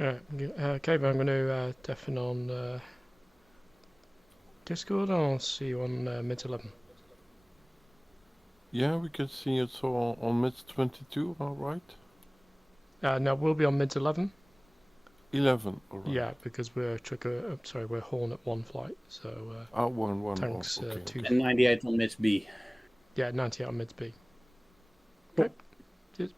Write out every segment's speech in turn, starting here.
Okay, but I'm going to deafen on Discord, and I'll see you on mid-11. Yeah, we can see it so on mid-22, alright? No, we'll be on mid-11. 11, alright. Yeah, because we're we're Horn at 1 flight, so one, tanks okay. 2. And 98 on mid B. Yeah, 98 on mid B. Cool. Okay. Cheers.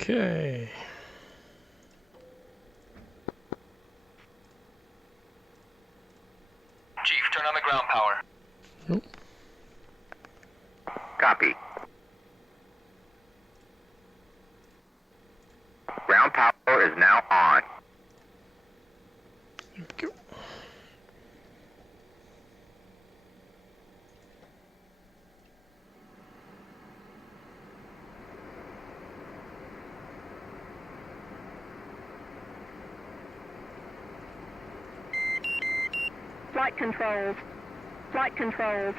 Okay. Chief, turn on the ground power. Nope. Copy. Ground power is now on. There we go. Flight controls. Flight controls.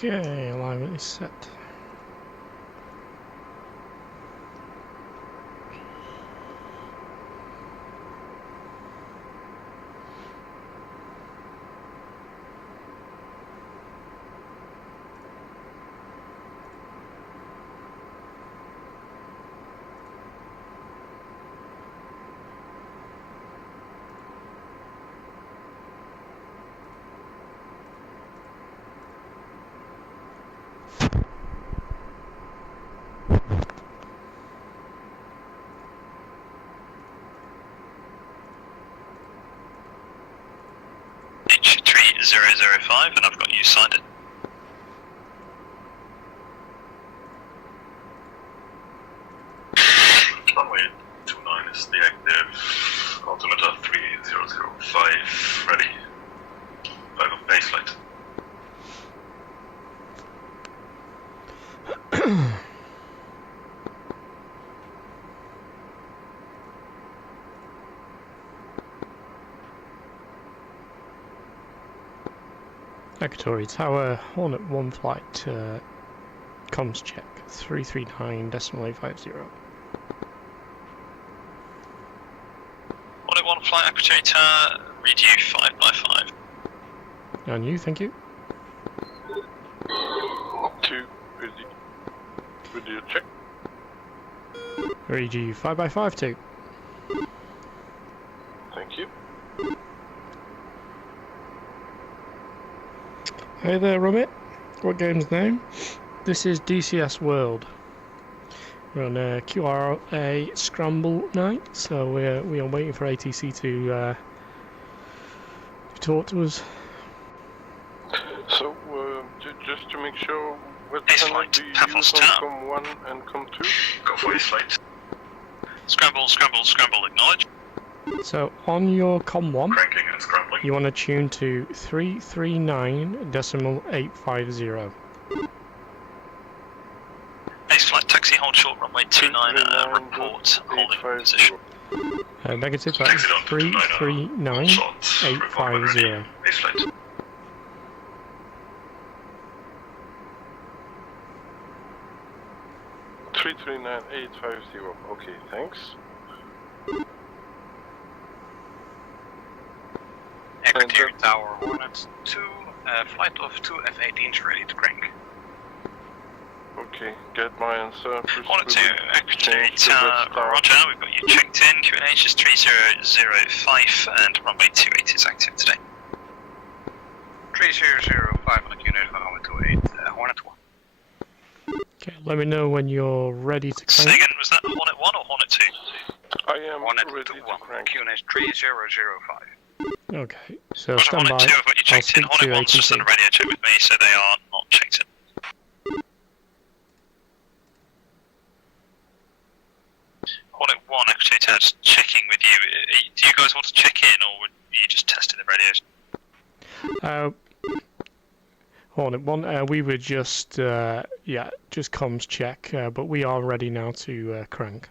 Okay, alignment is set. H3005, and I've got you signed it. Runway 29 is the active. Altimeter 3005 ready. 5 of base flight. Equatorial Tower, Hornet 1 flight, comms check, 339.850. Hornet 1 flight, Equatorial Tower, read you 5x5. And you, thank you. 2, busy. Video check. Read you 5x52. Thank you. Hey there, Rummet. What game's name? This is DCS World. We're on a QRA Scramble night, so we are waiting for ATC to talk to us. So, just to make sure, what Ace channel flight, do you Pavlos use on Tower. COM 1 and COM 2? Go for ace flight. Scramble, scramble, scramble, acknowledge. So on your COM 1, Cranking and scrambling. you want to tune to 339.850. Ace flight, taxi, hold short, runway 29, report, holding position. Negative, that's Taxi down to 29, shots, report when ready. 339.850. Ace flight. Three 339.850. Okay, thanks. Equatorial Tower, Hornet 2, flight of 2 F-18s ready to crank. Okay, get my answer. Hornet 2, Equatorial Tower, roger, we've got you checked in, QNH is 3005 and runway 28 is active today. 3005 on the QNH for Hornet 28, Hornet 1. Okay, let me know when you're ready to Say crank. again, was that Hornet 1 or Hornet 2? I am Hornet ready 2 to 1, crank. QNH 3005. Okay, so Roger, stand by. Hornet 2, I've got you I'll checked in. speak Hornet to 1's just done a ATC. radio check with me, so they are not checked in. Hornet 1, Equatorial Tower, just checking with you. Do you guys want to check in, or would you just testing the radios? Hornet 1, we would just, just comms check, but we are ready now to crank.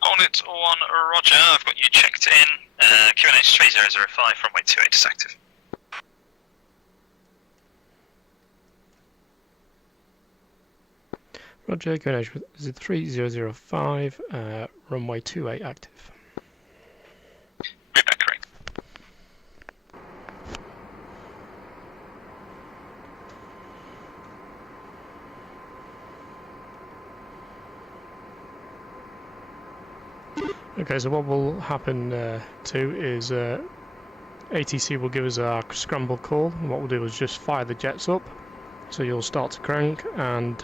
Hornet 1, roger, I've got you checked in. QNH 3005, runway 28 is active. Roger, QNH is 3005, runway 28 active. Be back, correct. Okay, so what will happen too is ATC will give us our scramble call, and what we'll do is just fire the jets up, so you'll start to crank, and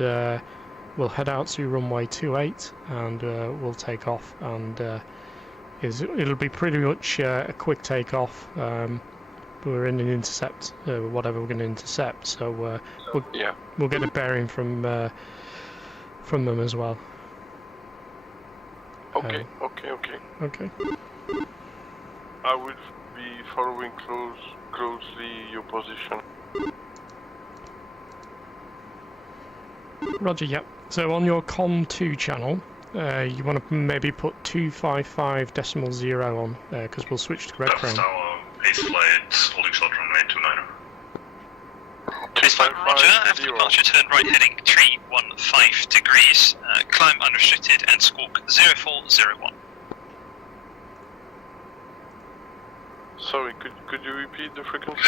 we'll head out to runway 28, and we'll take off, and it'll be pretty much a quick takeoff. We're in an intercept, whatever we're going to intercept, so we'll get a bearing from them as well. Okay. Okay. I will be following closely your position. Roger, yep. So on your COM 2 channel, you want to maybe put 255.0 on, because we'll switch to red Pavlos crown. Tower, ace flight, holding short runway 29. Ace flight, roger, after departure turn right heading 315 degrees, climb unrestricted and squawk 0401. Sorry, could you repeat the frequency?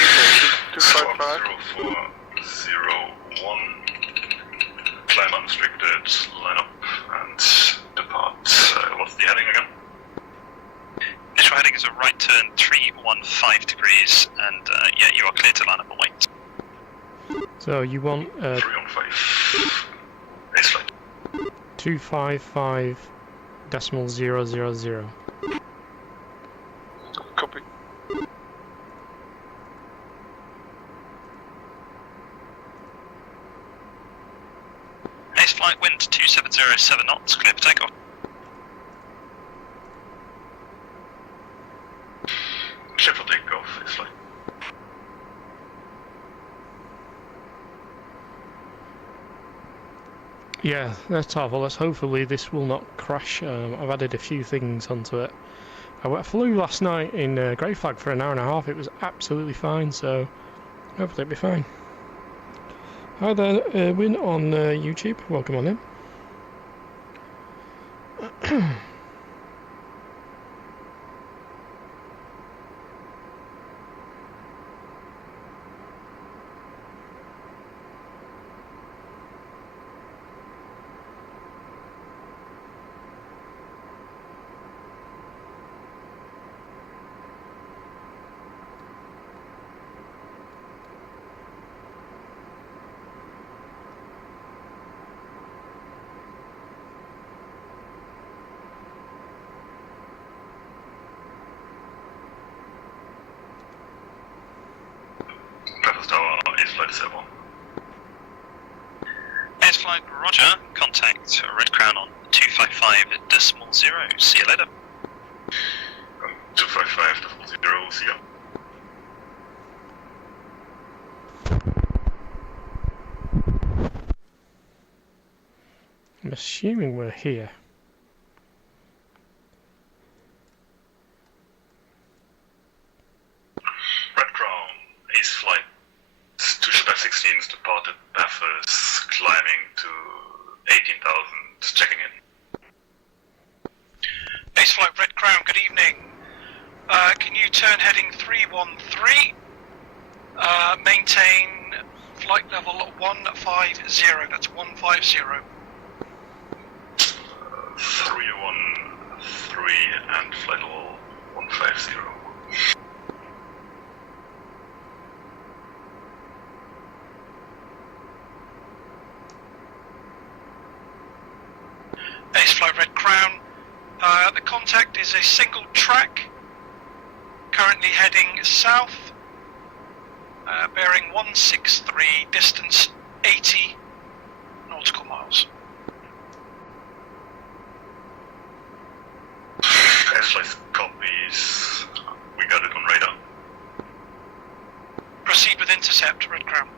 Squawk 255? 0401. Climb unrestricted, line up and depart. What's the heading again? Initial heading is a right turn 315 degrees, and you are clear to line up and wait. So you want 315. Ace flight. 255.000. Copy. Ace flight, wind 2707 knots, clear for takeoff. Clear for takeoff, ace flight. Yeah, that's tough. Well, hopefully this will not crash. I've added a few things onto it. I flew last night in Grey Flag for an hour and a half. It was absolutely fine, so Hopefully it'll be fine. Hi there, Erwin on YouTube. Welcome on in. Breakfast Tower, Ace Flight Disable. Ace Flight, roger. Contact Red Crown on 255.0. See you later. 255.0, see ya. I'm assuming we're here. Red Crown, Ace Flight, 216's departed Bathurst, climbing to 18,000, checking in. Ace Flight Red Crown, good evening. Can you turn heading 313? Maintain flight level 150, that's 150. 313 and flight level 150. Ace Flight Red Crown, the contact is a single track, currently heading south, bearing 163, distance 80 nautical miles. Ace Flight copies, we got it on radar. Proceed with intercept, Red Crown.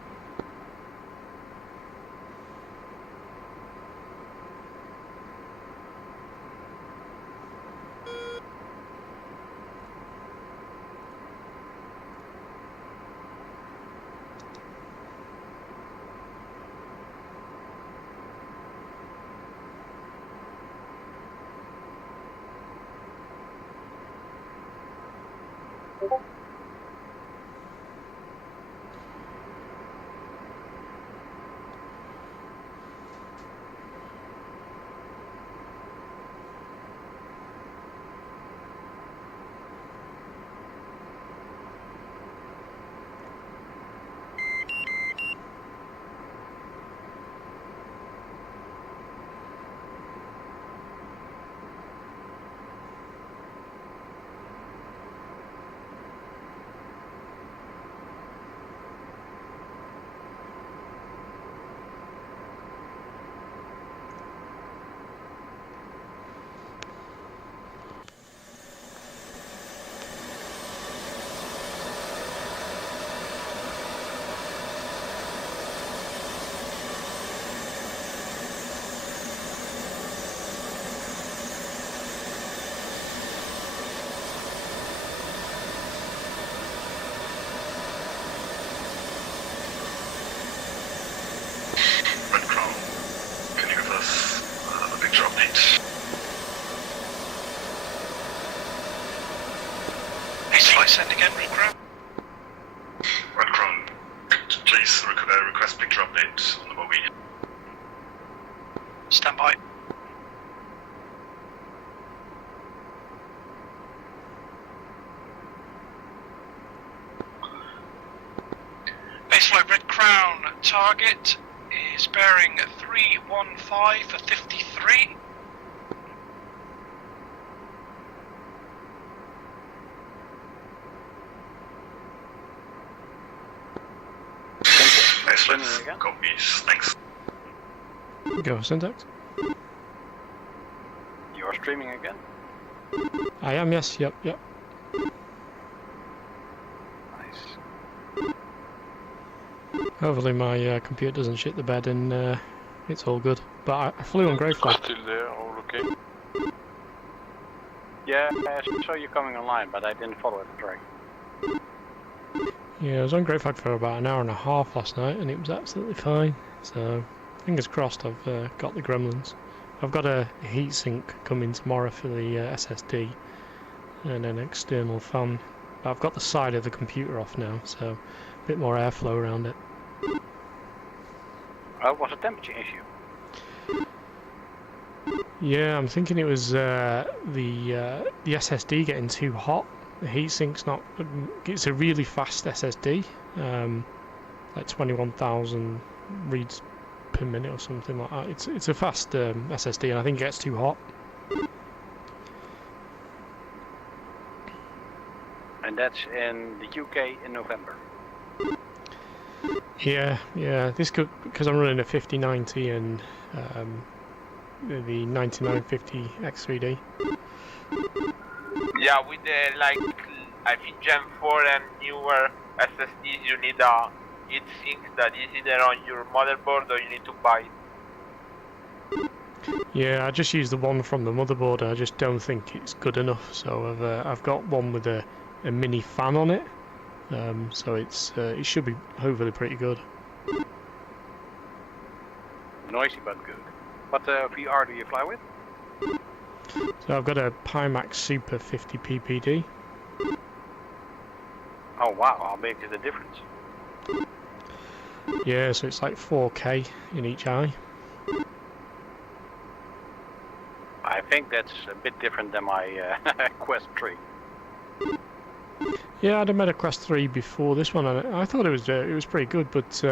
Red Crown, can you give us a picture update? Ace Flight, send again, Red Crown. Red Crown, please request picture update on the Bowie. Stand by. Ace Flight Red Crown, target is bearing 315 for 53. Excellent, copies, thanks. Go, syntax. You are streaming again? I am, yes, yep. Nice. Hopefully my computer doesn't shit the bed and it's all good. But I flew on grey flag. Still there, all okay? Yeah, I saw you coming online, but I didn't follow it, right? Yeah, I was on Great Flag for about an hour and a half last night, and it was absolutely fine. So, fingers crossed I've got the gremlins. I've got a heatsink coming tomorrow for the SSD, and an external fan. But I've got the side of the computer off now, so a bit more airflow around it. Was a temperature issue? Yeah, I'm thinking it was the SSD getting too hot. The heatsink's not. It's a really fast SSD, like 21,000 reads per minute or something like that. It's a fast SSD, and I think it gets too hot. And that's in the UK in November. Yeah. This could, because I'm running a 5090 and the 9950 X3D. Yeah, with the I think Gen 4 and newer SSDs, you need a heatsink that is either on your motherboard or you need to buy it. Yeah, I just use the one from the motherboard. I just don't think it's good enough. So I've got one with a mini fan on it. So it should be hopefully pretty good. Noisy but good. What VR do you fly with? So I've got a Pimax Super 50 PPD. Oh wow, how big is the difference? Yeah, so it's like 4K in each eye. I think that's a bit different than my Quest 3. Yeah, I'd have met a Quest 3 before this one, and I thought it was pretty good, but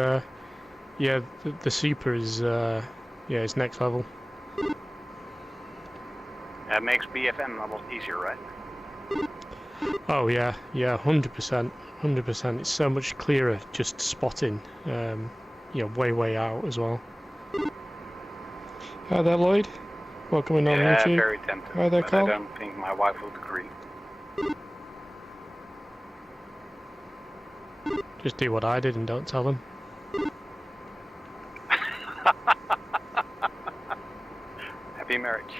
yeah, the Super is it's next level. That makes BFM a lot easier, right? Oh yeah, 100%. It's so much clearer just spotting, way out as well. Hi there, Lloyd. Welcome in on yeah, YouTube. Very tempting. Hi there, but Carl. I don't think my wife would agree. Just do what I did and don't tell them. Happy marriage.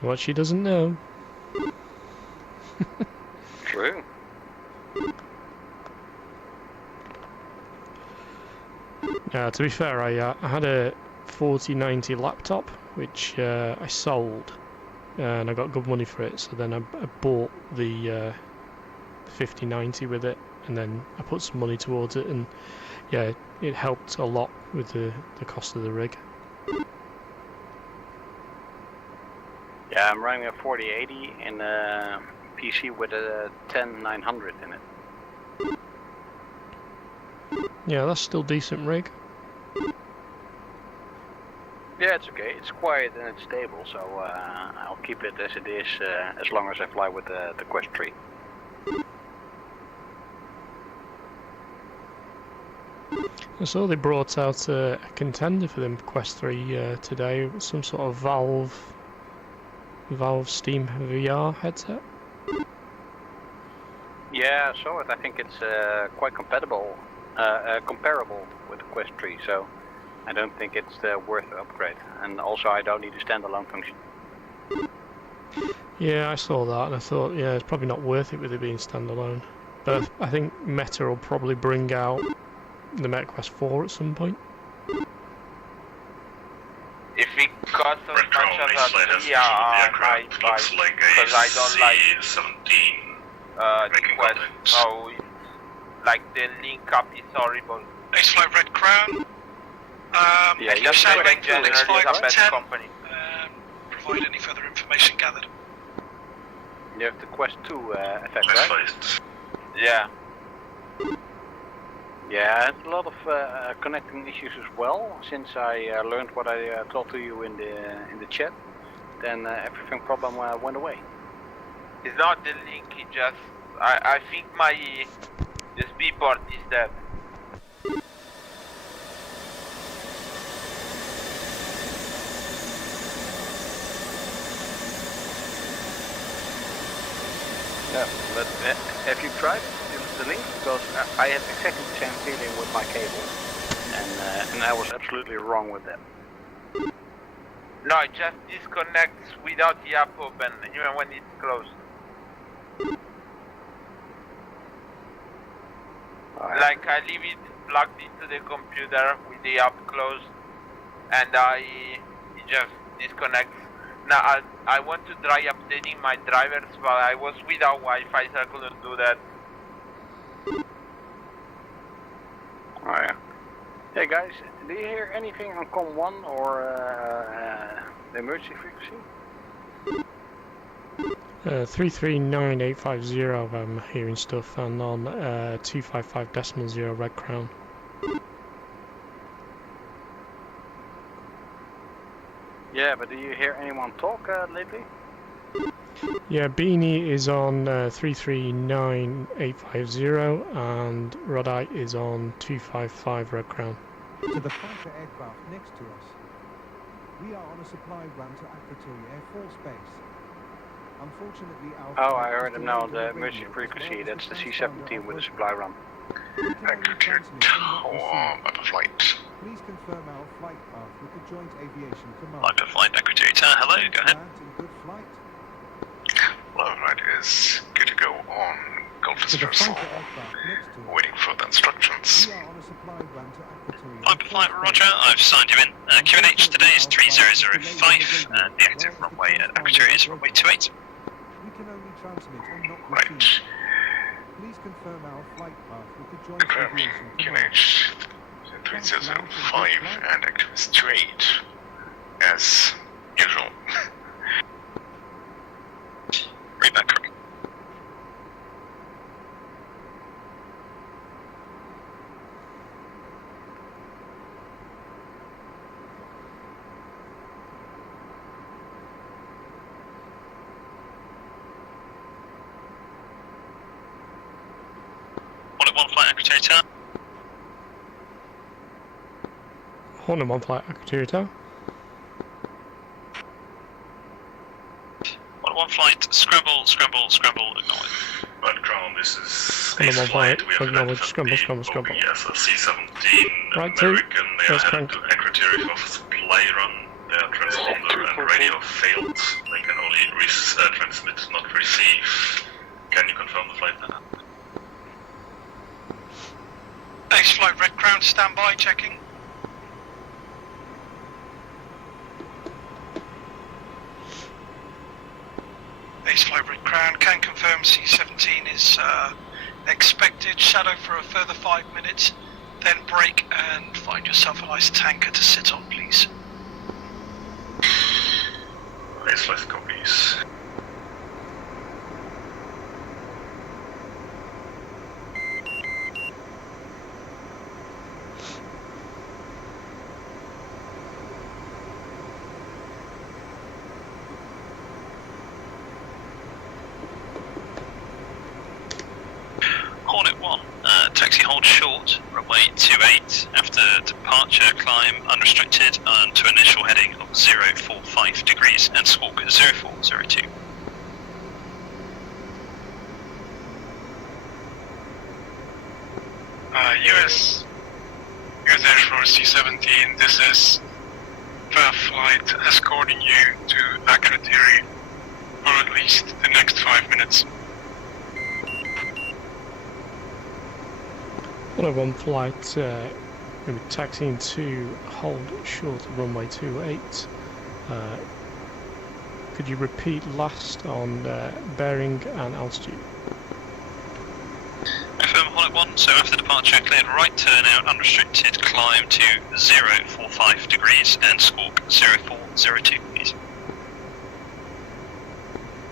What she doesn't know. True. To be fair, I had a 4090 laptop which I sold, and I got good money for it. So then I bought the 5090 with it, and then I put some money towards it, and yeah, it helped a lot with the cost of the rig. Yeah, I'm running a 4080 in a PC with a 10900 in it. Yeah, that's still decent rig. Yeah, it's okay. It's quiet and it's stable, so I'll keep it as it is as long as I fly with the Quest 3. I saw they brought out a contender for them Quest 3 today, some sort of Valve Steam VR headset. Yeah, I saw it. I think it's quite comparable with the Quest 3, so I don't think it's worth the upgrade. And also, I don't need a standalone function. Yeah, I saw that, and I thought, yeah, it's probably not worth it with it being standalone. But I think Meta will probably bring out the Meta Quest 4 at some point. If it costs as much as a 3, I might buy it, because I don't like the Quest, how the link up is horrible. Ace Flight Red Crown. Yeah, you that's say what make in the general Ace is Flight a bad 10. company. Provide any further information gathered. You have the Quest 2 effect, right? Yeah. Yeah, it's a lot of connecting issues as well. Since I learned what I told to you in the chat, then everything problem went away. It's not the link, it just... I think my USB port is dead. Yeah, but have you tried the link? Because I had exactly the same feeling with my cable, and I was absolutely wrong with that. No, it just disconnects without the app open, even when it's closed. Like I leave it plugged into the computer with the app closed, and it just disconnects. Now I want to try updating my drivers, but I was without Wi-Fi, so I couldn't do that. Oh yeah. Hey guys, do you hear anything on COM 1 or the emergency frequency? 339850 I'm hearing stuff, and on 255.0 Red Crown. Yeah, but do you hear anyone talk lately? Yeah, Beanie is on 339850 and Rodite is on 255 Red Crown. To the fighter aircraft next to us. We are on a supply run to Akrotiri Air Force Base. Unfortunately, our Oh, I heard him now, the emergency frequency, that's the C-17 with a supply run. Akrotiri Tower, map of flight. Please confirm our flight path with the Joint Aviation Command. Map of flight, Akrotiri Tower, hello, go ahead. Good flight. Well, right is good to go on Gulf To the Vessel. fighter aircraft next to us. Waiting for the instructions. We are on a supply run to Akrotiri Air Map of flight, Roger, I've signed you in. QNH today is 3005, and the active runway at Akrotiri is runway 28. We can only transmit and not Right. receive. Please confirm our flight path with the Joint Confirming Aviation Command. QNH 3005 and activist 28 as usual. Read that correct. One flight, Akrotiri Tower. Hornet 1 flight, Akrotiri Tower. One flight, scramble, acknowledge. Red Crown, this is Hornet 1 flight, we have acknowledge, landed scramble. Yes, C-17 Right, two. American, they are Let's headed crank. to Akrotiri for supply run. Their transponder and radio failed. They can only transmit, not receive. Can you confirm the flight now? Base flight, Red Crown, standby, checking. Base flight, Red Crown, can confirm C-17 is expected. Shadow for a further 5 minutes, then brake and find yourself a nice tanker to sit on, please. Base flight copies. Hornet 1, taxi hold short, runway 28, after departure climb unrestricted and to initial heading of 045 degrees and squawk 0402. US Air Force C-17, this is VAF flight escorting you to Akrotiri for at least the next 5 minutes. Hornet 1 flight, we're taxiing to hold short of runway 28. Could you repeat last on bearing and altitude? Confirm Hornet 1, so after departure cleared right turn out unrestricted climb to 045 degrees and squawk 0402 please.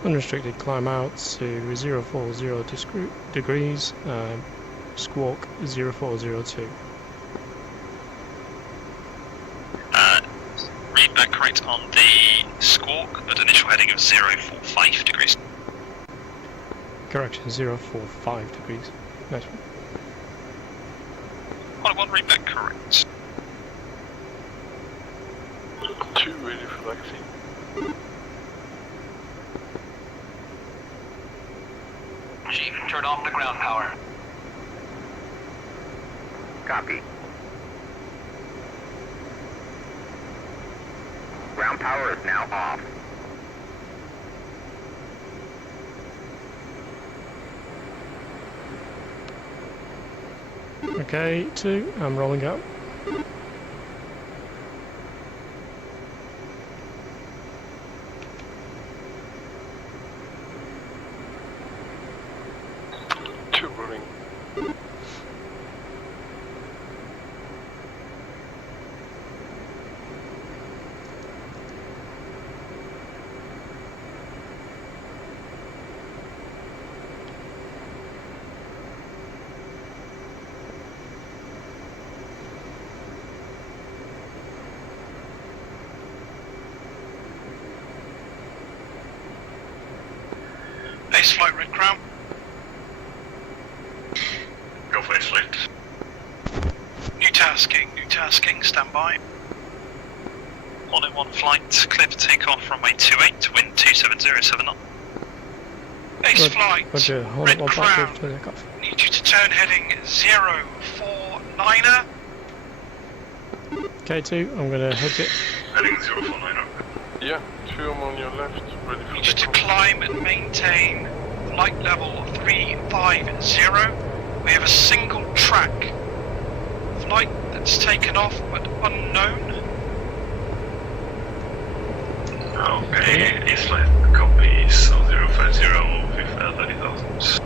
Unrestricted climb out to 040 degrees, squawk 0402. Read back correct on the squawk, but initial heading of 045 degrees. Correction, 045 degrees. Nice one. Hornet 1, read back correct. 2 ready for vaccine. Chief, turn off the ground power. Copy. Ground power is now off. Okay, 2, I'm rolling out. Rolling. Base flight, Red Crown. Go for flight. New tasking, stand by. Hornet 1 flight, clear for takeoff, runway 28, wind 2707 knot. Base flight, Roger, Hornet 1 flight, clear for takeoff. need you to turn heading 049er. K2, I'm going to hedge it. Heading 049er. Yeah, 2 on your left, ready for Need you to takeoff. climb and maintain flight level 350. We have a single track flight that's taken off but unknown. Okay, east flight copies 050 with 30,000.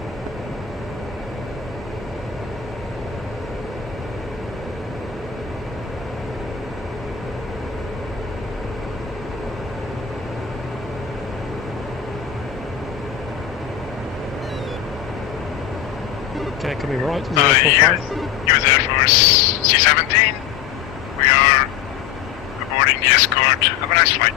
Okay, coming right to 045. US Air Force C-17. We are aborting the escort. Have a nice flight.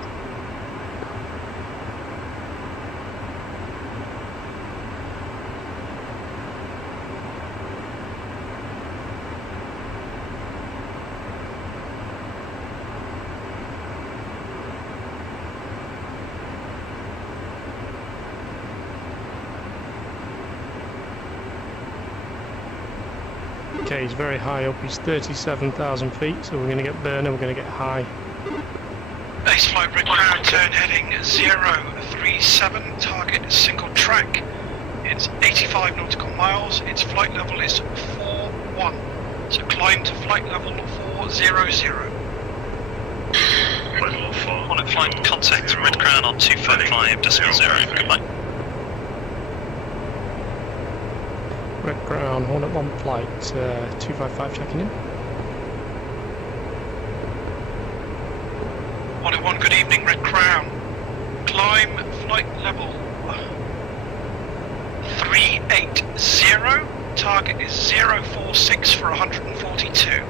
Okay, he's very high up, he's 37,000 feet, so we're going to get burner, we're going to get high. Base flight Red Crown, turn heading 037, target single track. It's 85 nautical miles, its flight level is 41. So climb to flight level 400. Flight level 4. Hornet flight, contact Red Crown on 255.0. Goodbye. Red Crown, Hornet 1 flight, 255 checking in. Hornet 1, good evening, Red Crown. Climb flight level 380. Target is 046 for 142.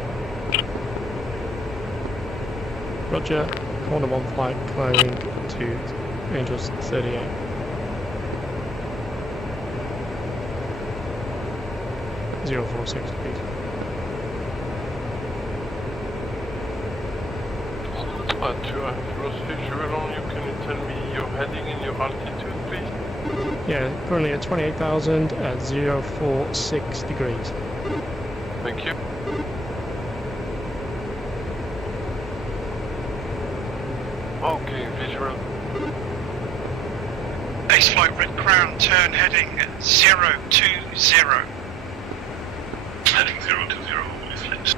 Roger, Hornet 1 flight, climbing to Angels 38. Zero 46 please. 2, I have lost visual on you. Can you tell me your heading and your altitude, please? Yeah, currently at 28,000 at 046 degrees. Thank you. Okay, visual. Base flight Red Crown, turn heading 020. Heading 020 with flight.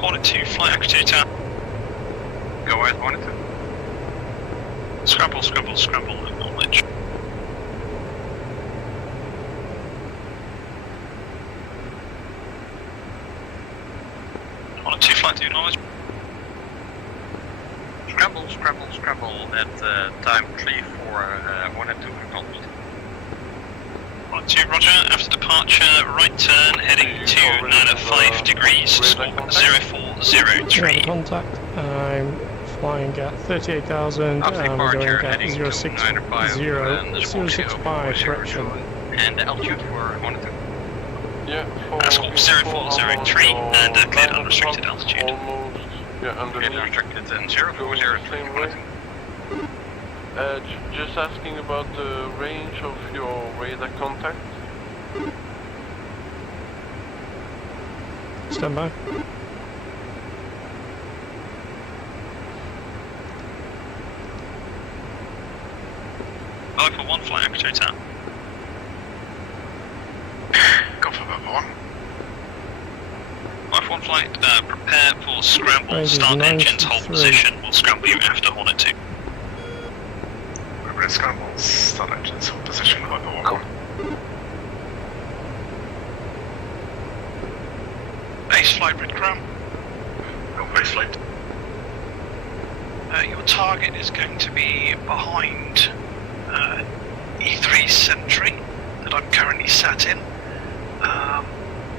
Hornet 2, flight accuracy tower. Go ahead, Hornet 2. Scramble, scramble, scramble, acknowledge. 2 flight to your knowledge. Scramble, scramble, scramble at time 341 and 2 acknowledged. Right 2, roger. After departure, right turn, heading to 905 degrees, squawk 0403. Contact. I'm flying at 38,000 After and we're departure, going heading at to 060, 065, correction. And the altitude for 1 and 2. Yeah, Squawk 0403 and cleared unrestricted altitude. Almost, yeah, Cleared underneath. unrestricted and 0403. Same way. Just asking about the range of your radar contact. Stand by. Alpha 1 flight actor tap. Go for Alpha 1. Alpha 1 flight, prepare for scramble, Range is start engines, hold 93. position, we'll scramble you after Hornet 2. We're scramble, start engines, hold position, Alpha 1. Base flight, Red Crown. Go base flight. Your target is going to be behind E3 Sentry that I'm currently sat in.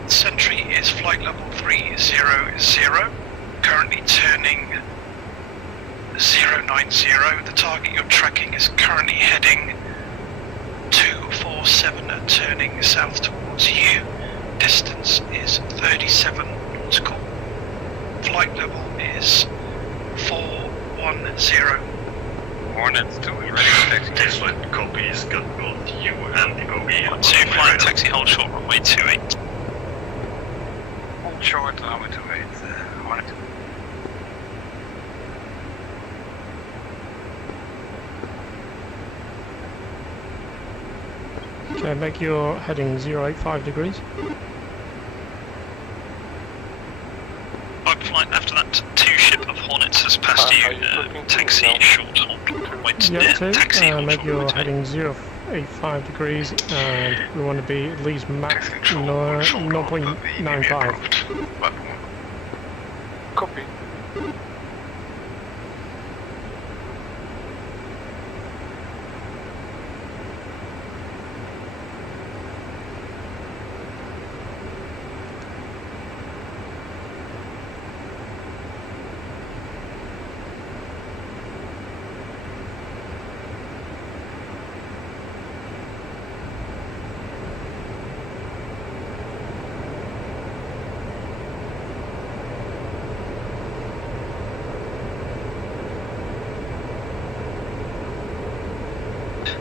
Sentry is flight level 300, currently turning 090. The target you're tracking is currently heading 247 and turning south towards you. Distance is 37 nautical. Flight level is 410. Hornet 2, ready for taxi. This flight copies, got both you and the OE. 2 flying taxi, hold short, runway 28. Hold short, runway 28. Hornet 2. Okay, make your heading 085 degrees. Flight flight after that, 2 ship of Hornets has passed you, taxi short hold, wait, Yeah, taxi hold make short, your runway 28. heading 085 degrees and we want to be at least Mach 0.95. Copy.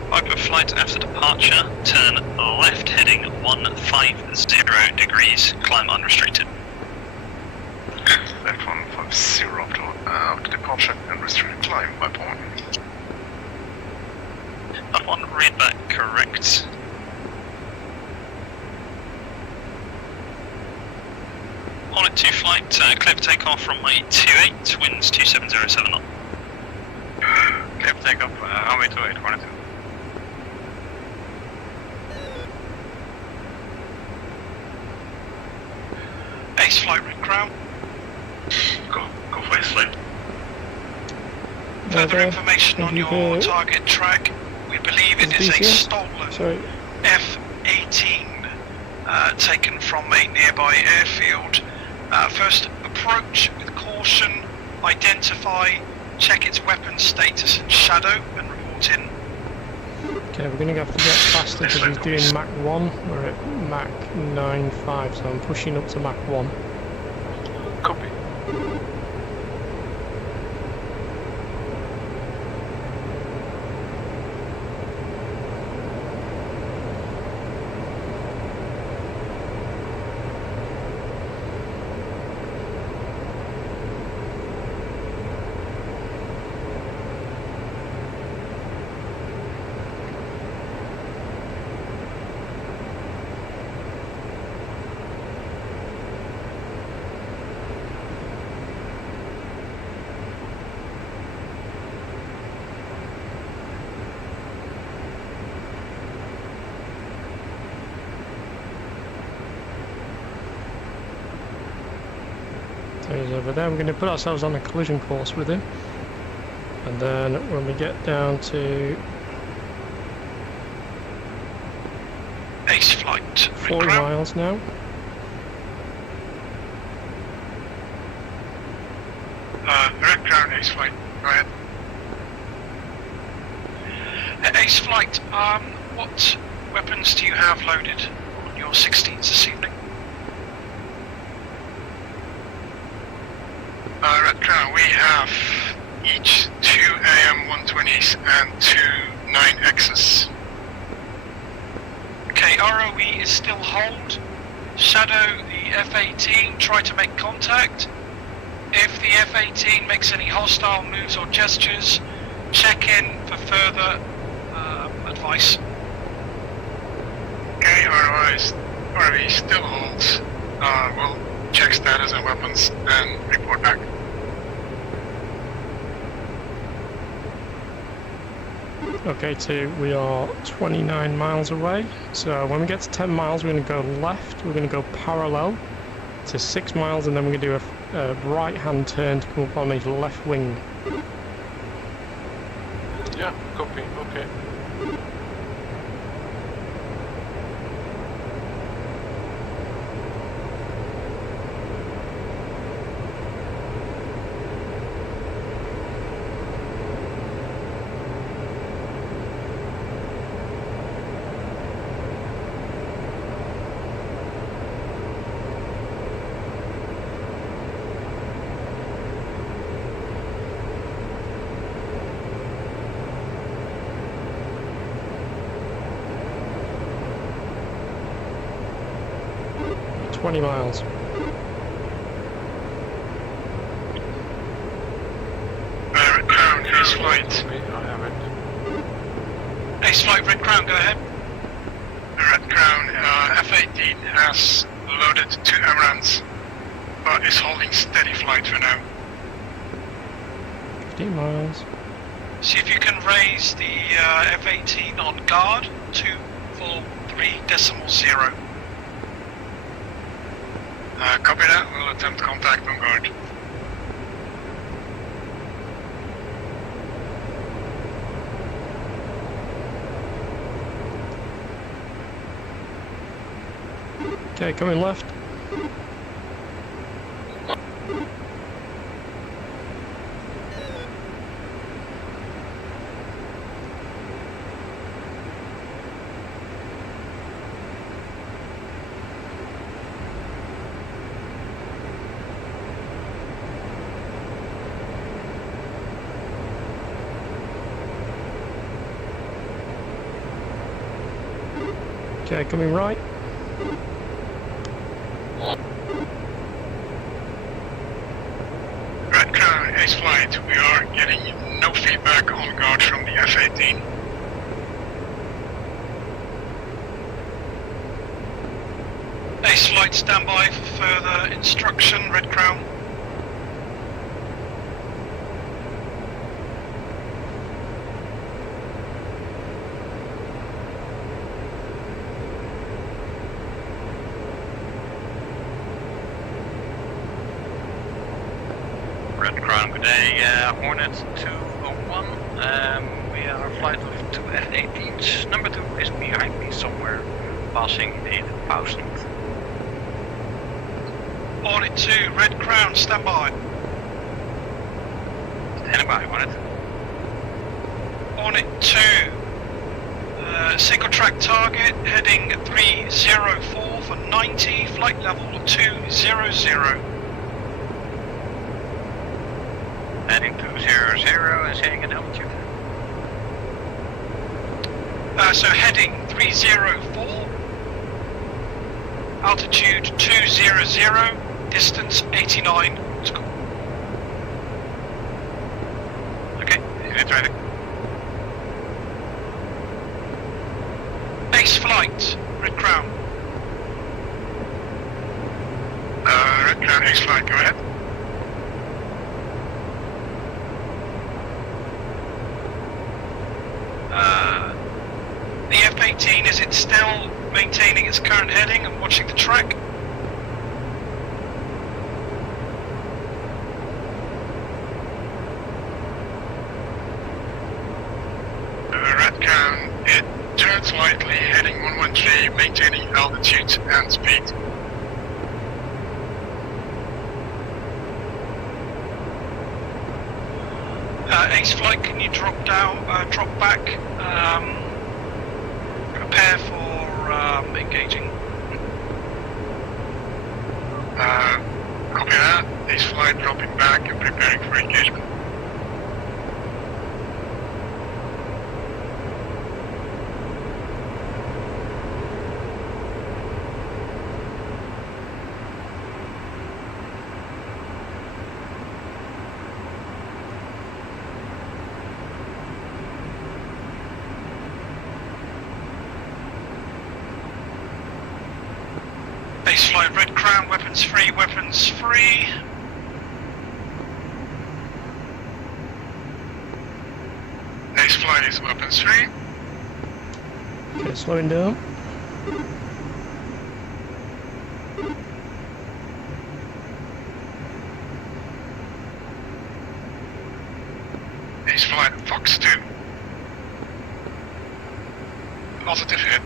Viper flight after departure, turn left heading 150 degrees, climb unrestricted. Left 150 after departure and restricted climb by point. Up 1, read back correct. Hornet 2 flight, clear for takeoff, runway 28, winds 2707 knot. Clear for takeoff, runway 28, Hornet 2. Ace flight, Red Crown. Go for ace flight. Further information on your target track. We believe it is a stolen F-18 taken from a nearby airfield. First approach with caution, identify, check its weapon status and shadow, and report in. Okay, we're going to have to get faster because he's doing Mach 1. We're at Mach 95, so I'm pushing up to Mach 1. Copy. So he's over there. We're going to put ourselves on a collision course with him. And then when we get down to Ace flight, 40 miles now. Red Crown, Ace flight, go ahead. Ace flight, what weapons do you have loaded on your 16s this evening? Red Crown, we have each 2 AM-120s and 2 9Xs. Okay, ROE is still hold. Shadow the F-18, try to make contact. If the F-18 makes any hostile moves or gestures, check in for further advice. Okay, ROE still holds. We'll check status and weapons, then report back. Okay, we are 29 miles away. So when we get to 10 miles, we're going to go left. We're going to go parallel to 6 miles, and then we're going to do a right-hand turn to come up on his left wing. Yeah, copy, okay. $20 miles. Red Crown, Ace flight. I have it. Ace flight, Red Crown, go ahead. Red Crown, F-18 has loaded 2 MRANs, but is holding steady flight for now. 15 miles. See if you can raise the F-18 on guard 243.0. Copy that, we'll attempt contact on guard. Okay, coming left. Okay, coming right. Red Crown, Ace flight, we are getting no feedback on guard from the F-18. Ace flight, stand by for further instruction, Red Crown. Red Crown, good day, Hornet 201. We are flight with 2 F-18s. Number 2 is behind me somewhere, passing 8,000. Hornet 2, Red Crown, stand by. Stand by, Hornet. Hornet 2, single track target, heading 304 for 90, flight level 200. Heading 200 and saying an altitude. So heading 304, altitude 200, distance 89. Okay, unit ready. Ace flight, Red Crown. Red Crown, Ace flight, go ahead. The F-18, is it still maintaining its current heading and watching the track? maintaining altitude and speed. Ace Flight, can you drop back, prepare for engaging? Copy that. Ace Flight dropping back and preparing for engagement. Ace Flight, Red Crown, weapons free, weapons free. Ace Flight is weapons free. Okay, slowing down. Ace Flight, Fox 2. Positive hit.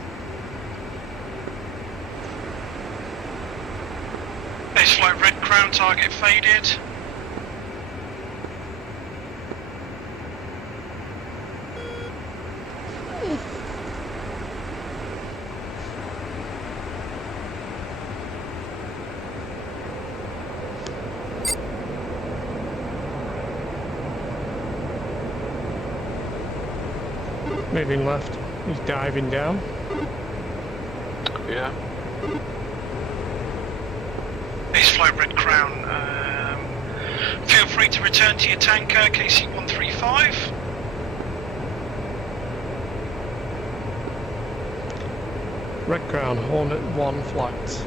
Ace Flight, Red Crown, target faded. Moving left. He's diving down. Yeah. Ace Flight, Red Crown, feel free to return to your tanker, KC-135. Red Crown, Hornet 1 flight.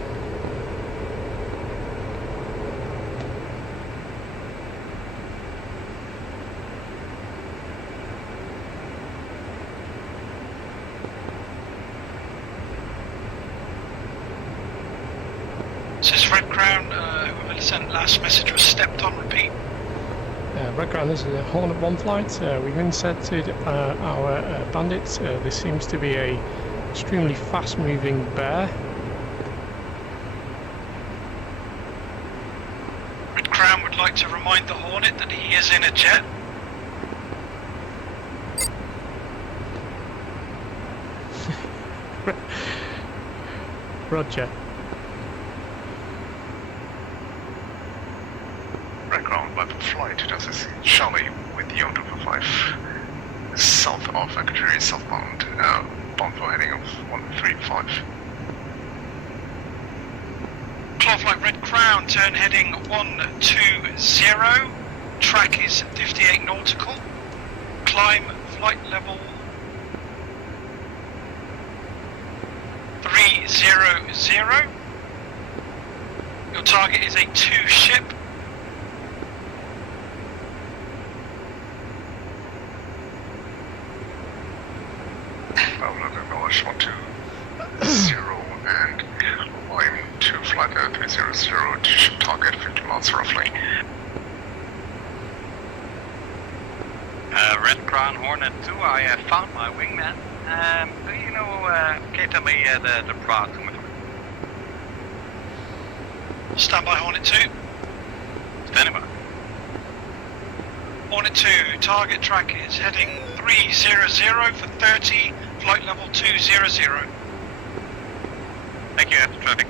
Says Red Crown, whoever sent last message was stepped on, repeat. Red Crown, this is a Hornet 1 flight. We've intercepted our bandits. This seems to be a extremely fast moving bear. Red Crown would like to remind the Hornet that he is in a jet. Roger. Red Crown, weapon flight, does this Charlie with the 5 south of Akrotiri, southbound, bound for heading of 135. Claw Flight, Red Crown, turn heading 120, track is 58 nautical, climb flight level 300. Your target is a 2-ship. Acknowledge 120 and line 2 flight 300 to ship target 50 miles roughly. Red Crown Hornet 2, I have found my wingman. Do you know, can you tell me the approximate? Stand by Hornet 2. Standing by. Hornet 2, target track is heading 300 for 30, flight level 200. Thank you, after traffic.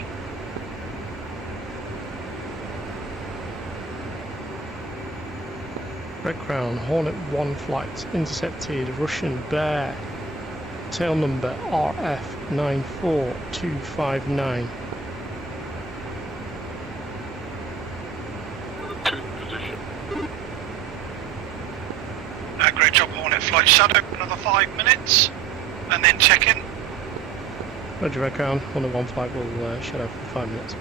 Red Crown, Hornet 1 flight, intercepted Russian bear. Tail number RF94259. Position. Great job, Hornet flight. Shadow another 5 minutes, and then check in. Roger, Red Crown, Hornet 1 flight will shadow for 5 minutes.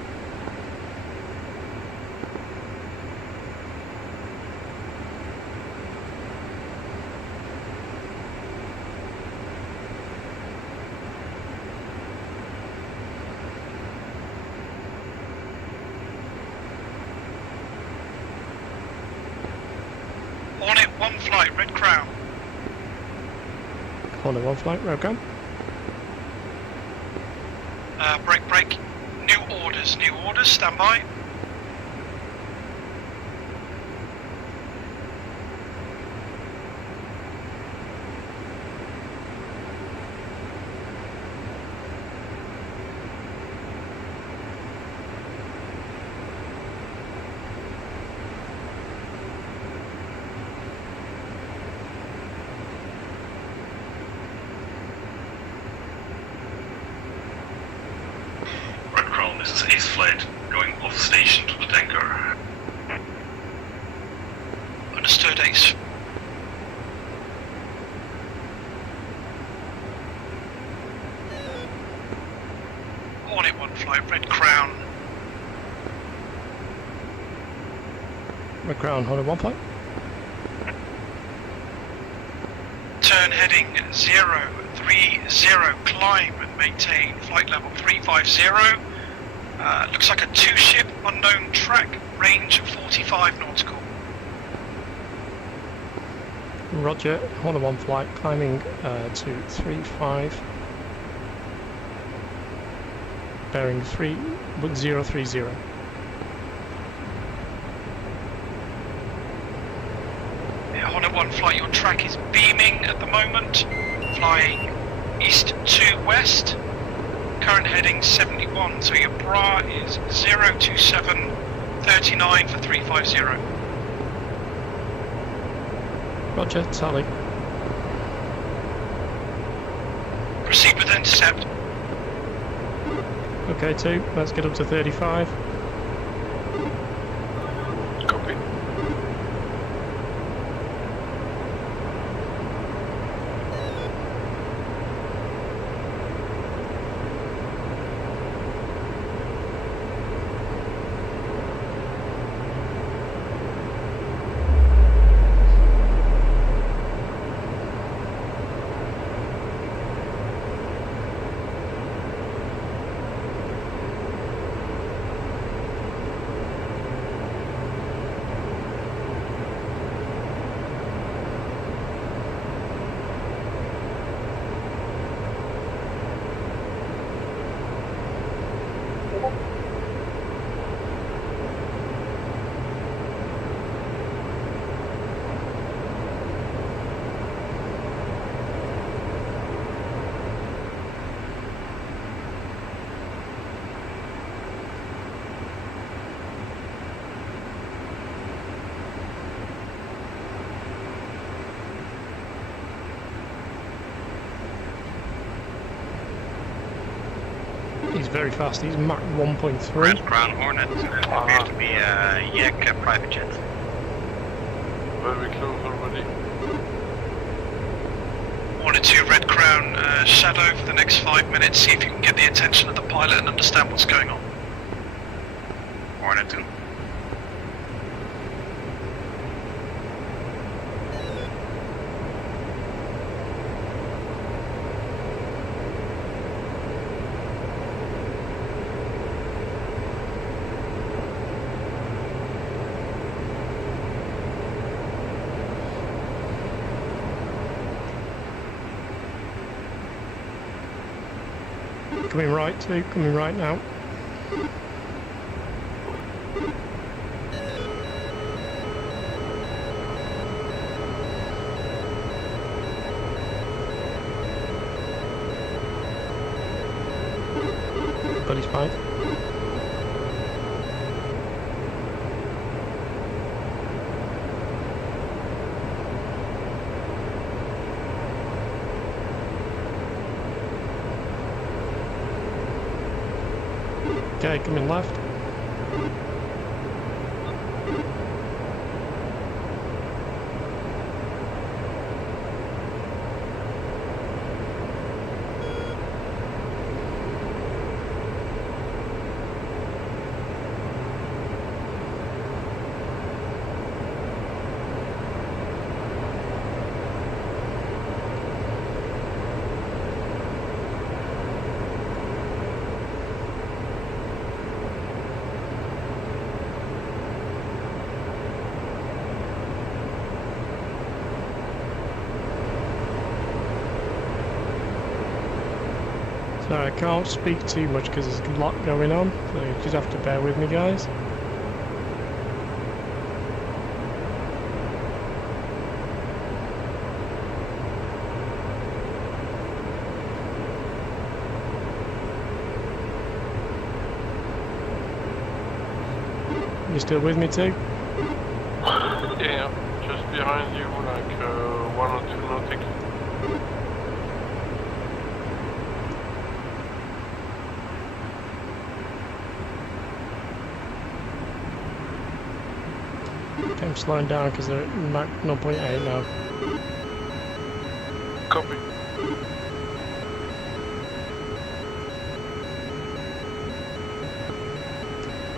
Hornet 1 flight, Red Crown. Hornet 1 flight, Red Crown. Break. New orders, stand by. This is Ace Flight, going off station to the tanker. Understood, Ace. Hornet 1 flight, Red Crown. Red Crown, Hornet 1 flight. Turn heading 030, climb and maintain flight level 350. Looks like a 2-ship, unknown track, range 45 nautical. Roger, Hornet 1 flight, climbing to 35. Bearing 030. Yeah, Hornet 1 flight, your track is beaming at the moment. Flying east to west. Current heading 71, so your bra is 027, 39 for 350. Roger, tally. Proceed with intercept. Okay, 2, let's get up to 35. Copy. He's very fast, he's Mach 1.3. Red Crown Hornet, appears to be a Yak private jet. Very close already. Hornet 2 Red Crown, shadow for the next 5 minutes, see if you can get the attention of the pilot and understand what's going on. Hornet 2. Coming right, 2, coming right now. Buddy's fine. Okay, coming left. I can't speak too much because there's a lot going on, so you just have to bear with me, guys. You still with me too? Yeah, just behind you, like 1 or 2 nautics. Okay, I'm slowing down because they're at Mach 0.8 now. Copy.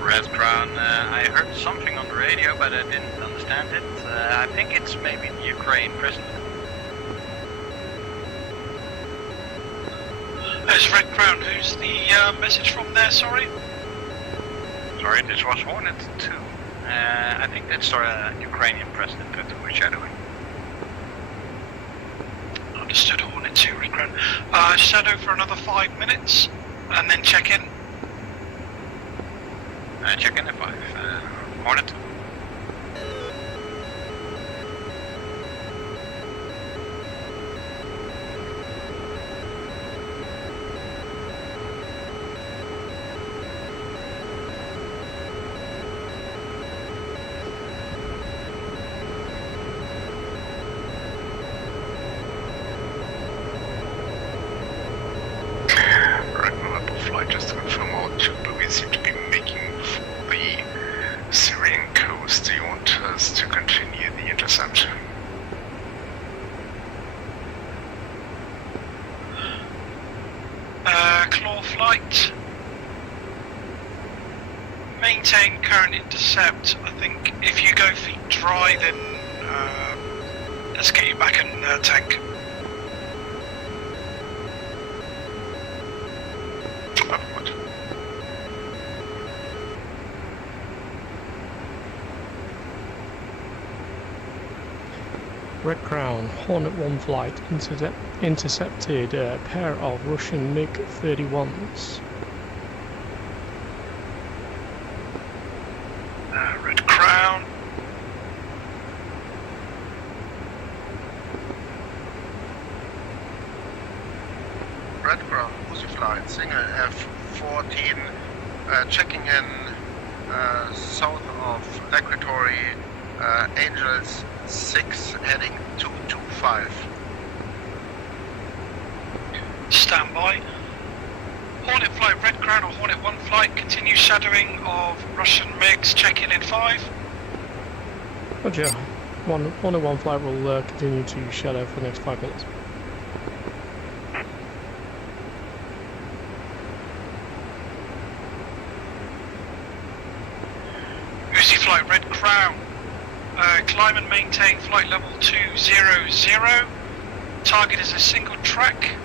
Red Crown, I heard something on the radio, but I didn't understand it. I think it's maybe the Ukraine president. There's Red Crown, who's the message from there, sorry? Sorry, this was Hornet 2. I think that's our Ukrainian president that we're shadowing. Understood, Hornet 2, Red Crown. Shadow for another 5 minutes, and then check in. Check in at 5. Hornet 2. Flight, just to confirm our 2, but we seem to be making for the Syrian coast. Do you want us to continue the interception? Claw flight. Maintain current intercept. I think if you go feet dry, then let's get you back in tank. Red Crown, Hornet 1 flight intercepted a pair of Russian MiG-31s. Red Crown. Red Crown, Uzi flight, single F-14, checking in south of Equatory, Angels 6 heading 225. Stand by. Hornet flight, Red Crown or Hornet 1 flight, continue shadowing of Russian MiGs, check in 5. Roger. Hornet 1 flight will continue to shadow for the next 5 minutes. Uzi flight, Red Crown. Climb and maintain flight level 200. Target is a single track.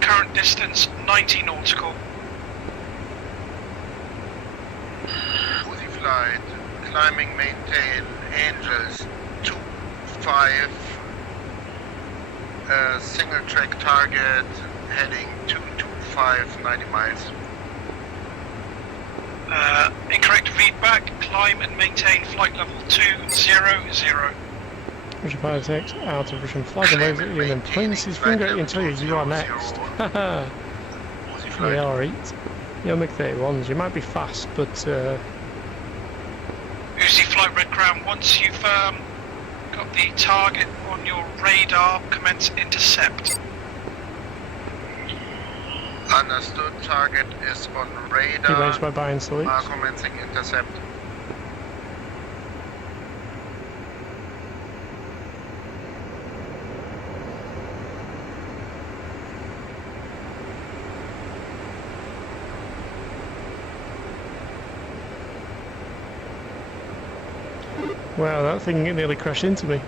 Current distance 90 nautical. Uzi flight, climbing, maintain, Angels 25, single track target, heading 225, 90 miles. Incorrect feedback, climb and maintain flight level 200. Russian pilot takes out of Russian flag and waves at you and then points his finger at you and tells you you are next. Haha. Yeah, alright. You're MiG-31s, you might be fast, but Uzi flight, Red Crown, once you've got the target on your radar, commence intercept. Understood, target is on radar. Erased by buying salutes. Commencing intercept. Wow, that thing nearly crashed into me.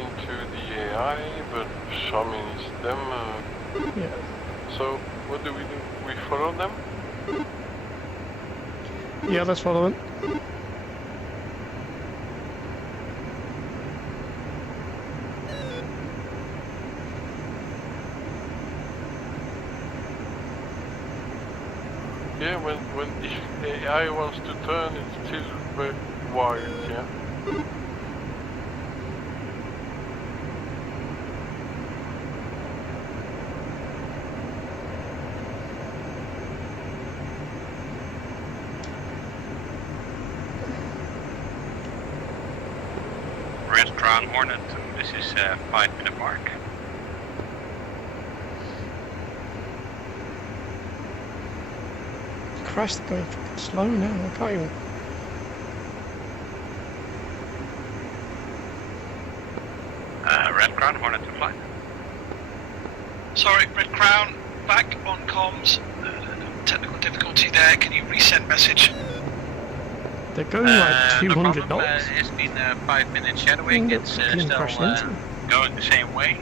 Into the AI, but I mean it's them. Yeah. So what do? We follow them? Yeah, let's follow him. Yeah, when if AI wants to turn, it's still very wired, yeah. Red Crown Hornet, this is 5-minute mark. Christ, they're going fucking slow now. I can't even. Red Crown Hornet to flight. Sorry, Red Crown, back on comms. Technical difficulty there. Can you resend message? They're going like 200 no problem. knots. It's been 5 minutes shadowing. It's still going the same way.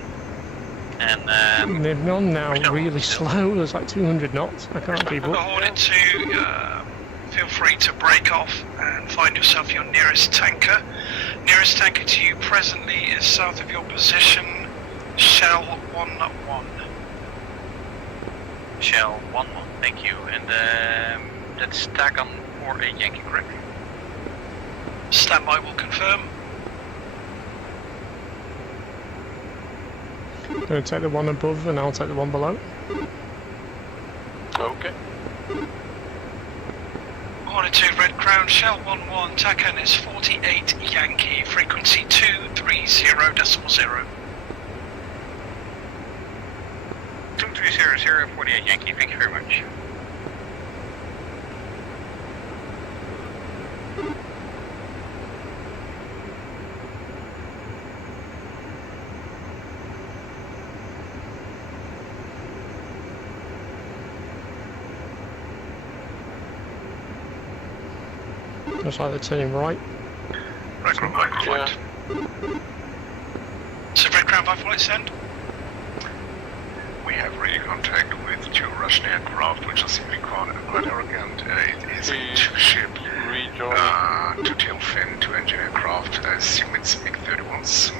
And they've gone now really slow. There's like 200 knots. I can't keep The up. Hornet 2, feel free to break off and find yourself your nearest tanker. Nearest tanker to you presently is south of your position, Shell 1-1. Shell 1-1, thank you. And that's Tagon for a Yankee grip. Standby will confirm. I'm going to take the one above and I'll take the one below. Okay. Hornet 2, Red Crown, Shell 1-1, TACAN is 48 Yankee, frequency 230.0. 2300, 48 Yankee, thank you very much. Looks like they're turning right. Red Crown 5 flight. So Red Crown 5 flight send? We have radio contact with 2 Russian aircraft which are seemingly quite arrogant. It is a 2-ship, 2-tail fin, 2-engine aircraft. I assume it's MiG-31s.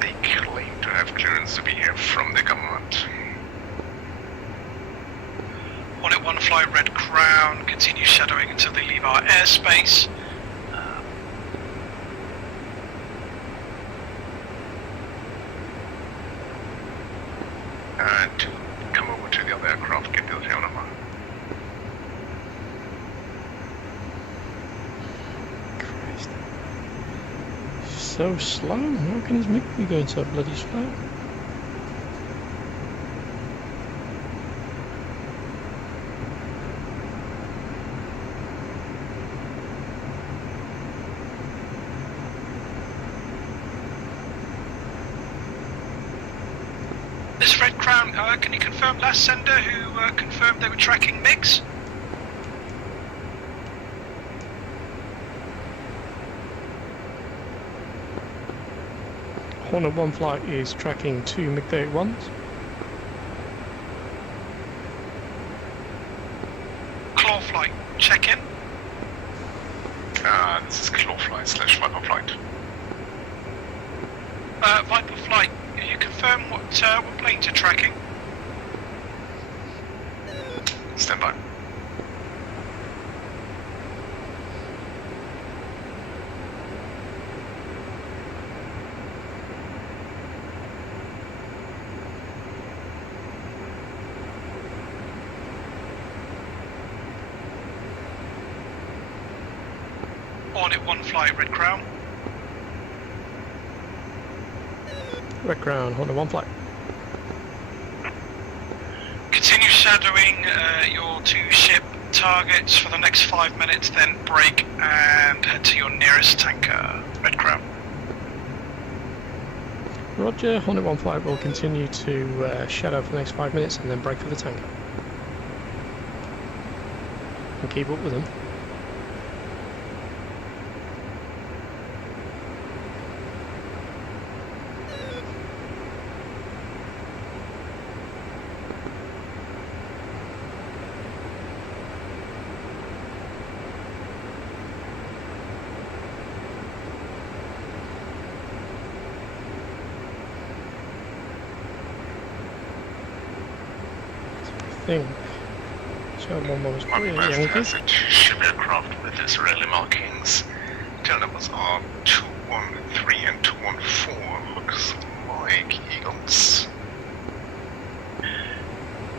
They claim to have clearance to be here from the government. Hornet 1 flight, Red Crown, continue shadowing until they leave our airspace. To come over to the other aircraft, get the tail number. Christ. So slow. How can his MiG be going so bloody slow? This Red Crown, can you confirm last sender who confirmed they were tracking MiGs? Hornet 1 flight is tracking 2 MiG-31s. Claw flight, check in. This is Claw flight / Viper flight. Viper flight, can you confirm what planes are tracking? Stand by. Hornet 1 flight, Red Crown. Red Crown, Hornet 1 flight. Continue shadowing your 2 ship targets for the next 5 minutes, then break and head to your nearest tanker, Red Crown. Roger, Hornet 1 flight will continue to shadow for the next 5 minutes and then break for the tanker. And keep up with them. think. So one was pretty Best Yankee. has a ship aircraft with Israeli markings. Tail numbers are 213 and 214. Looks like Eagles.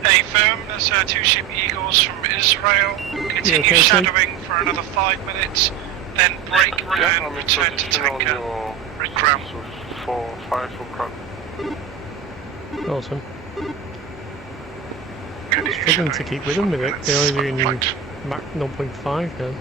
Affirm, there's 2 ship Eagles from Israel. Continue okay, shadowing for another 5 minutes, then break and return to tanker. Red Crown. 4-5 for Crown. Awesome. Struggling to keep with them with it. They're only doing Mach 0.5 now.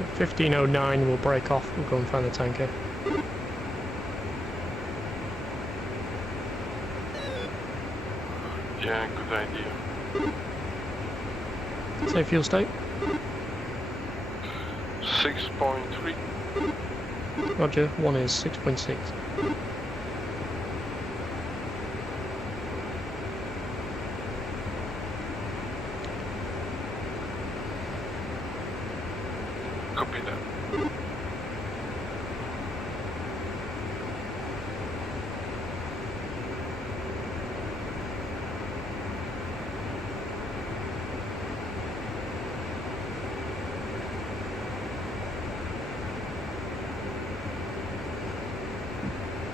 At 15:09 we'll break off, we'll go and find the tanker. Yeah, good idea. Say fuel state. 6.3. Roger, one is 6.6. Copy that.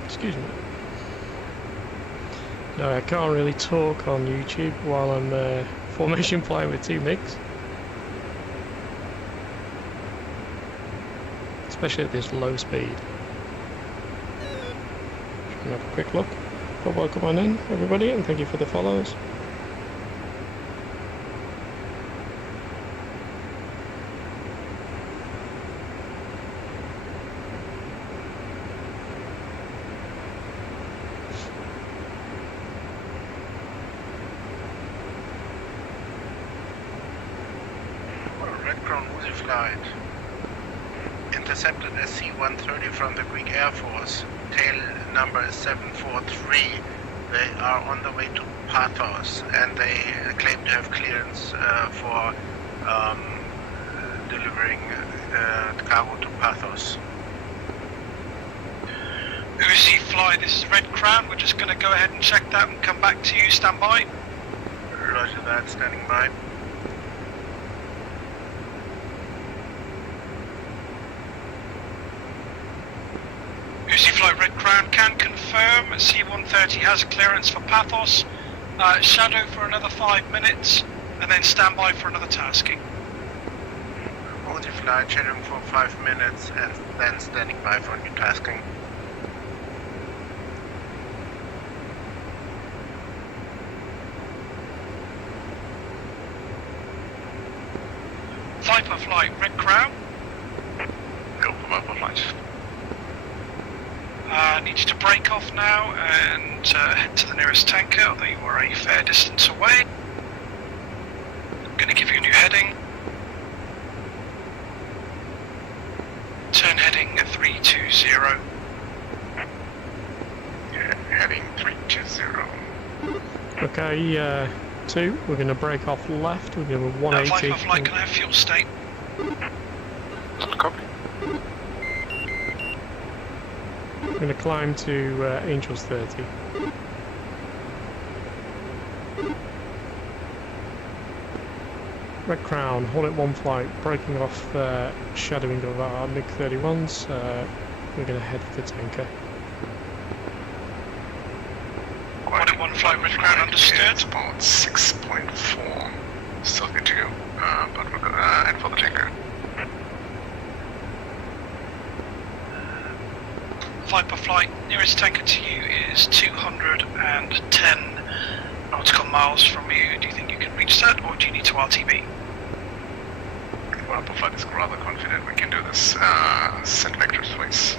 Excuse me. No, I can't really talk on YouTube while I'm formation flying with 2 MiGs. Especially at this low speed. Just gonna have a quick look. But welcome on in, everybody, and thank you for the follows. Red Crown Uzi flight. Intercepted SC-130 from the Greek Air Force. Tail number is 743. They are on the way to Pathos, and they claim to have clearance for delivering cargo to Pathos. Uzi fly, this is Red Crown. We're just going to go ahead and check that and come back to you. Stand by. Roger that, standing by. Uzi flight Red Crown can confirm C-130 has clearance for Pathos. Shadow for another 5 minutes, and then stand by for another tasking. Uzi flight shadowing for 5 minutes, and then standing by for new tasking. Viper flight Red Crown. Go for Viper flight. Need you to break off now and head to the nearest tanker, although you are a fair distance away. I'm going to give you a new heading. Turn heading 320. Yeah, heading 320. Okay, 2, we're going to break off left, we're going to 180. Viper flight, can I have fuel state? Copy. We're going to climb to Angels 30. Red Crown, hold it 1 flight, breaking off shadowing of our MiG-31s. We're going to head for the tanker. Hold it 1 flight Red Crown, understood. It's about 6.4. Still good to go, but we're going to head for the tanker. Viper flight, nearest tanker to you is 210 nautical miles from you. Do you think you can reach that, or do you need to RTB? Viper flight is rather confident we can do this. Send vectors, please.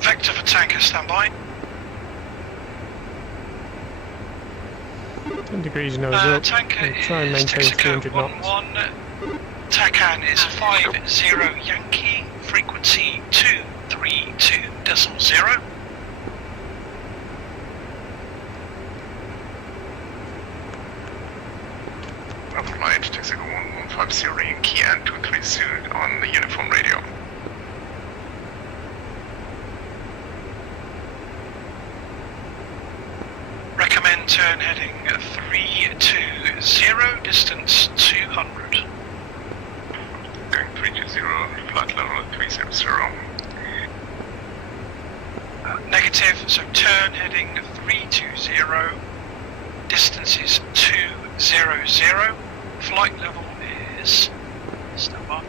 Vector for tanker, stand by. 10 degrees nose up. Tanker We'll try and is maintain Texaco 300 knots. 11. TACAN is 50 Yankee, frequency 232.0. Flight Texaco 1150 Yankee and 230 on the uniform radio. Recommend turn heading 320, distance 200. Going 320, flight level 300. Negative, so turn heading 320, distance is 200, flight level is... stand by.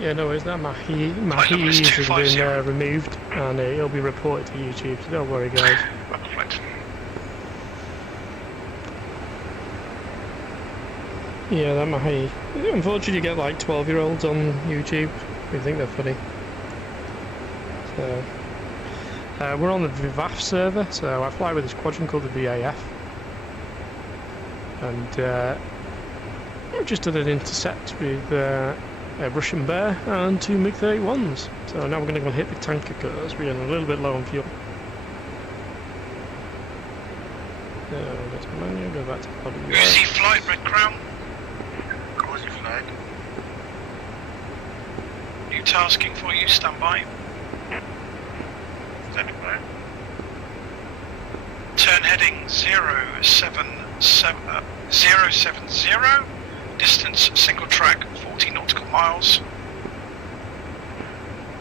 Yeah, no worries, that Mahi has been removed and it'll be reported to YouTube, so don't worry guys. Yeah, that Mahi. Unfortunately you get like 12-year-olds on YouTube who think they're funny. So, we're on the VAF server, so I fly with a squadron called the VAF. And we've just done an intercept with a Russian Bear and 2 MiG-31s. So now we're going to go and hit the tanker because we're getting a little bit low on fuel. So go to menu, go back to WR. Uzi flight, Red Crown. Uzi flight. New tasking for you, stand by. Standing by. Turn heading 070, distance single track 40 nautical miles.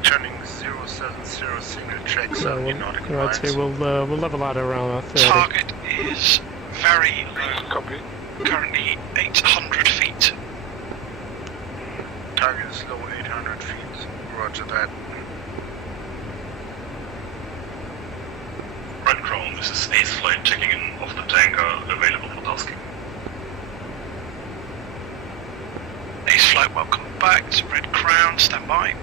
Turning 070 single track So 70 nautical right, miles. so we'll level that around our 30. Target is very low. Copy. Currently 800 feet. Target is low 800 feet. Roger that. Red Crown, this is Ace Flight checking in off the tanker, available for tasking. Ace Flight, welcome back to Red Crown, stand by.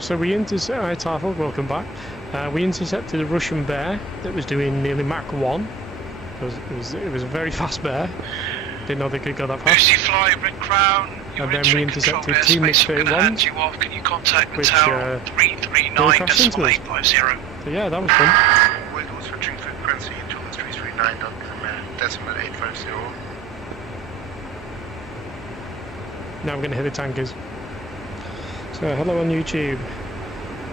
So we intercepted, Tarfel, welcome back. We intercepted a Russian Bear that was doing nearly Mach 1. It was a very fast bear. Didn't know they could go that fast. Uzi flight, Red Crown. And then we intercepted 2 MiG-31s, Can you contact which Tower they crashed into us. 339.850? So yeah, that was fun. We'll do switching frequency to 339.850. Now we're going to hit the tankers. So hello on YouTube.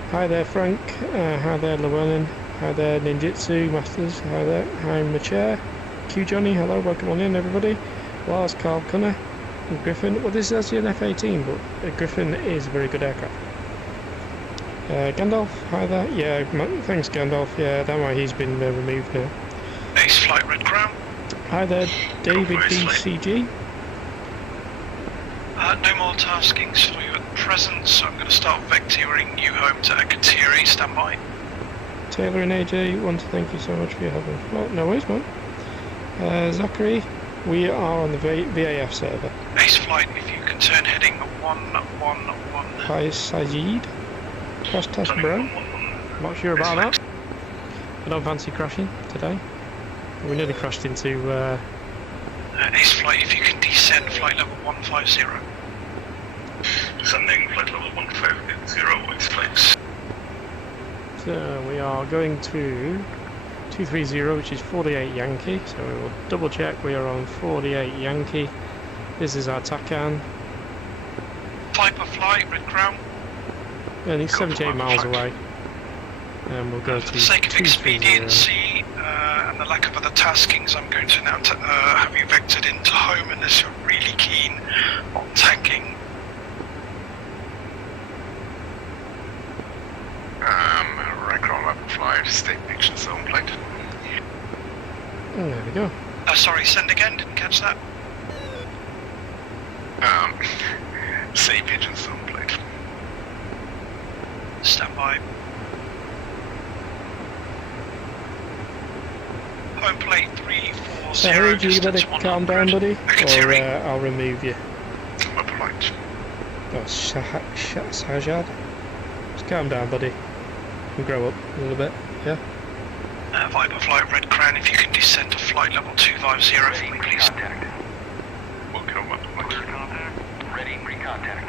Hi there Frank, hi there Llewellyn, hi there Ninjutsu Masters, hi there, hi Machair, Q Johnny, hello, welcome on in everybody. Lars, Carl Cunner, and Griffin. Well, this is actually an F-18, but a Griffin is a very good aircraft. Gandalf, hi there, yeah, thanks Gandalf, yeah, that way he's been removed now. Ace Flight, Red Crown. Hi there David BCG. No more taskings for you at present, so I'm going to start vectoring you home to Akatiri, stand by. Taylor and AJ, want to thank you so much for your help. Well, no worries, man. Zachary, we are on the VAF server. Ace Flight, if you can turn heading 111. Hi, Sajid. Crash test, bro. Not sure about that. I don't fancy crashing today. We nearly crashed into... Ace Flight, if you can descend flight level 150. Descending flight level 150, Ace Flight. So we are going to 230, which is 48 Yankee. So we will double check we are on 48 Yankee. This is our TACAN. Type of flight, Red Crown. And it's 78 miles away. And we'll go to For the sake of expediency and the lack of other taskings, I'm going to now have you vectored into home unless you're really keen on tanking. Red Crown Weapon Flight. acquired state agent zone plate. And there we go. Sorry, send again, didn't catch that. State agent zone plate. Stand by. Home plate 340. So Harry, you better calm down, buddy, or I'll remove you. My point. Oh, Sajad. Just calm down, buddy. And grow up a little bit, yeah? Viper Flight Red Crown, if you can descend to flight level 250 for me, please. We'll go up. Clear contact. Ready pre-contact.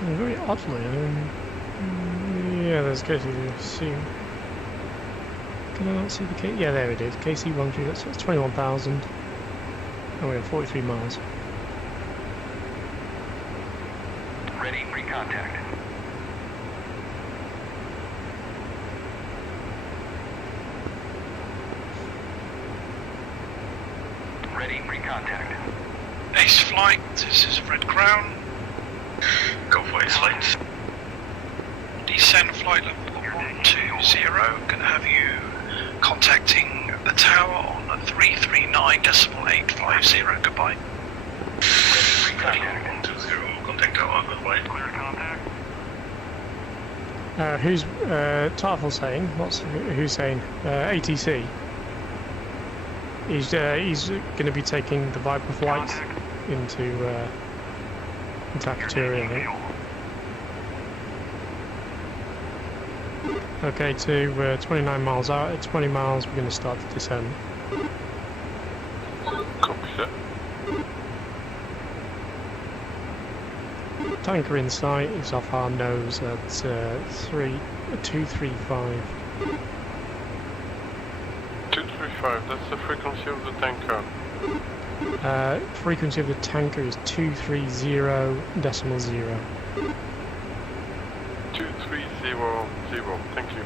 Very oddly, yeah, there's KC. Can I not see the K? Yeah, there it is. KC13, that's 21,000. And we have 43 miles. Ready pre-contact. Ready pre-contact. Ace Flight, this is Red Crown. Go for Ace Flight. Descend flight level 120. Gonna have you contacting the tower on 339.850. Goodbye. 120, contact tower, goodbye. Clear contact. Who's Tarful saying? Who's saying? ATC. He's going to be taking the Viper flight into Akrotiri, I think. Okay, to 29 miles out. At 20 miles, we're going to start to descend. Copy that. Tanker in sight is off our nose at 235. 235, that's the frequency of the tanker. Frequency of the tanker is 230.0. 2300, thank you.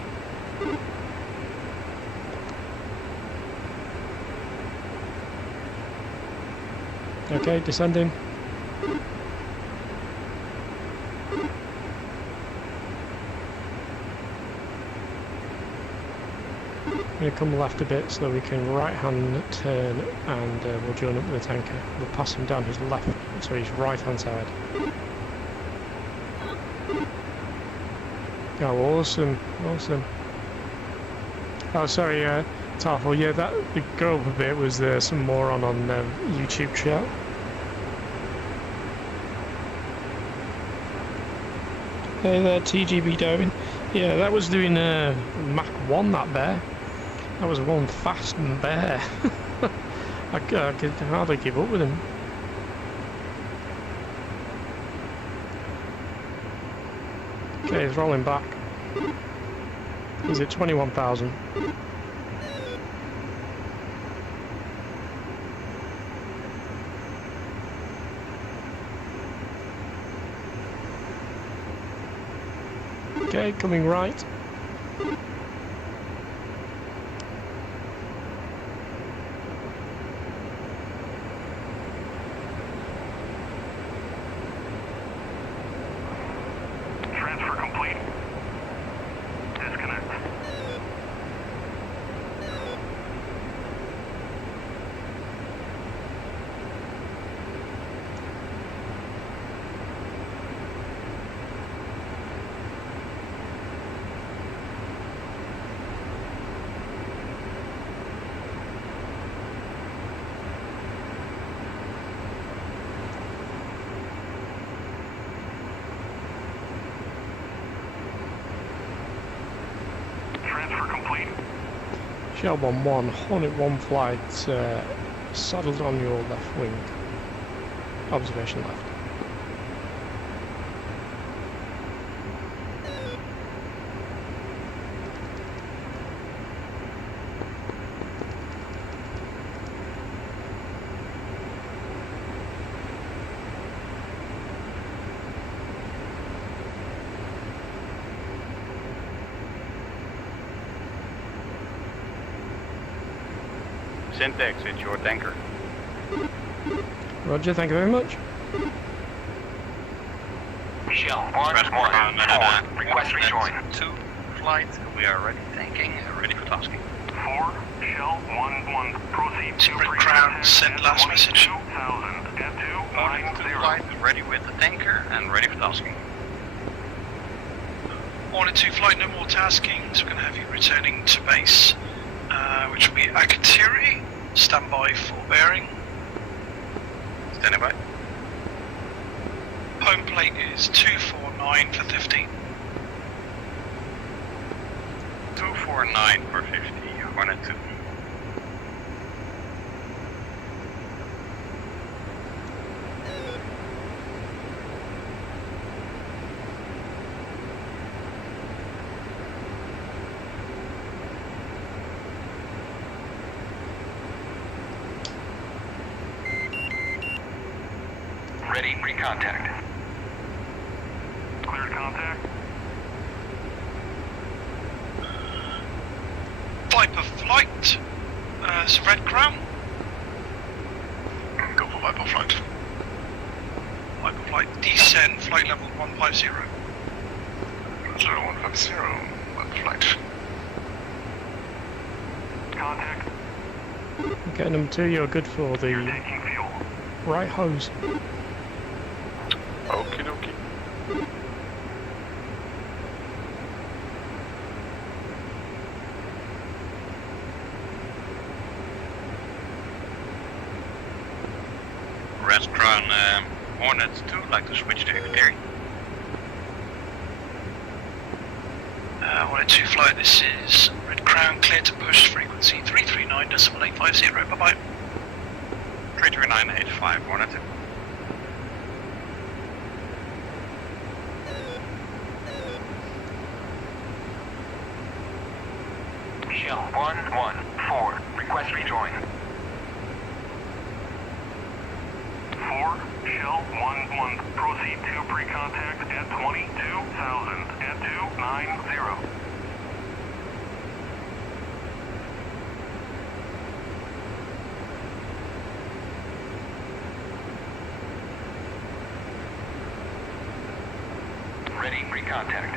Okay, descending. I'm going to come left a bit so that we can right hand turn and we'll join up with the tanker. We'll pass him down his left, so his right hand side. Oh, awesome, awesome. Oh, sorry, Tarful, yeah, that the go up a bit was some moron on YouTube chat. Hey there, TGB Darwin. Yeah, that was doing Mach 1, that bear. That was one fast bear. I could hardly keep up with him. Okay, he's rolling back. He's at 21,000. Okay, coming right. Transfer complete. Disconnect. Shell 1-1, Hornet 1 flight, saddled on your left wing. Observation left. Syntax, it's your tanker. Roger, thank you very much. Shell 1-1-4, request rejoin. 2 flight, we are ready tanking, ready for tasking. 4, Shell 1-1, proceed to Red Crown, send last message. 2000 at 290. Flight, ready with the tanker and ready for tasking. Hornet 2 flight, no more tasking, so we're going to have you returning to base, which will be Akatiri. Stand by for bearing. Standing by. Home plate is 249 for 50. 249 for 50, Hornet 2. Ready, pre-contact. Cleared contact. Type of flight, it's a Red Crown. Go for Viper flight. Viper flight, descend, flight level 150. Roger, 150, Viper flight. Contact. Okay, number 2, you're good for the Taking fuel. right hose. Okie dokie. Red Crown, Hornet 2, like to switch to Akatiri. Hornet 2 flight, this is Red Crown, clear to push, frequency 339.850, bye bye. 33985, Hornet 2. Shell 1-1-4, request rejoin. 4, Shell 1-1, proceed to pre-contact at 22,000 at 290. Ready, pre-contact.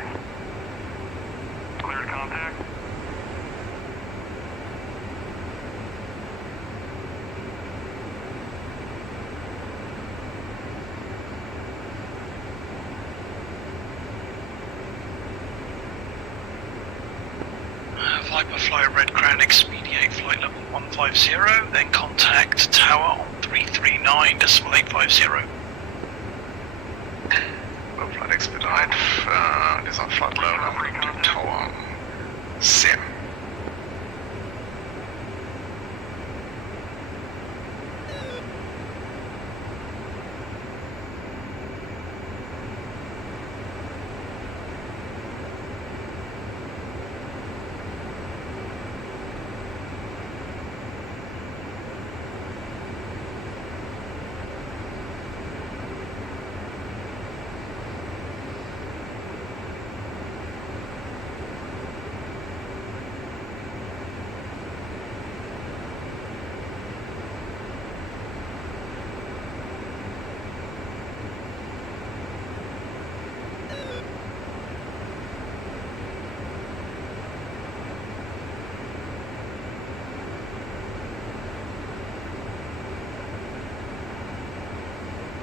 Cleared contact. Viper fly Red Crown, expedite flight level 150, then contact tower on 339.850. Go flight expedite, is on flight level to tower. Sim.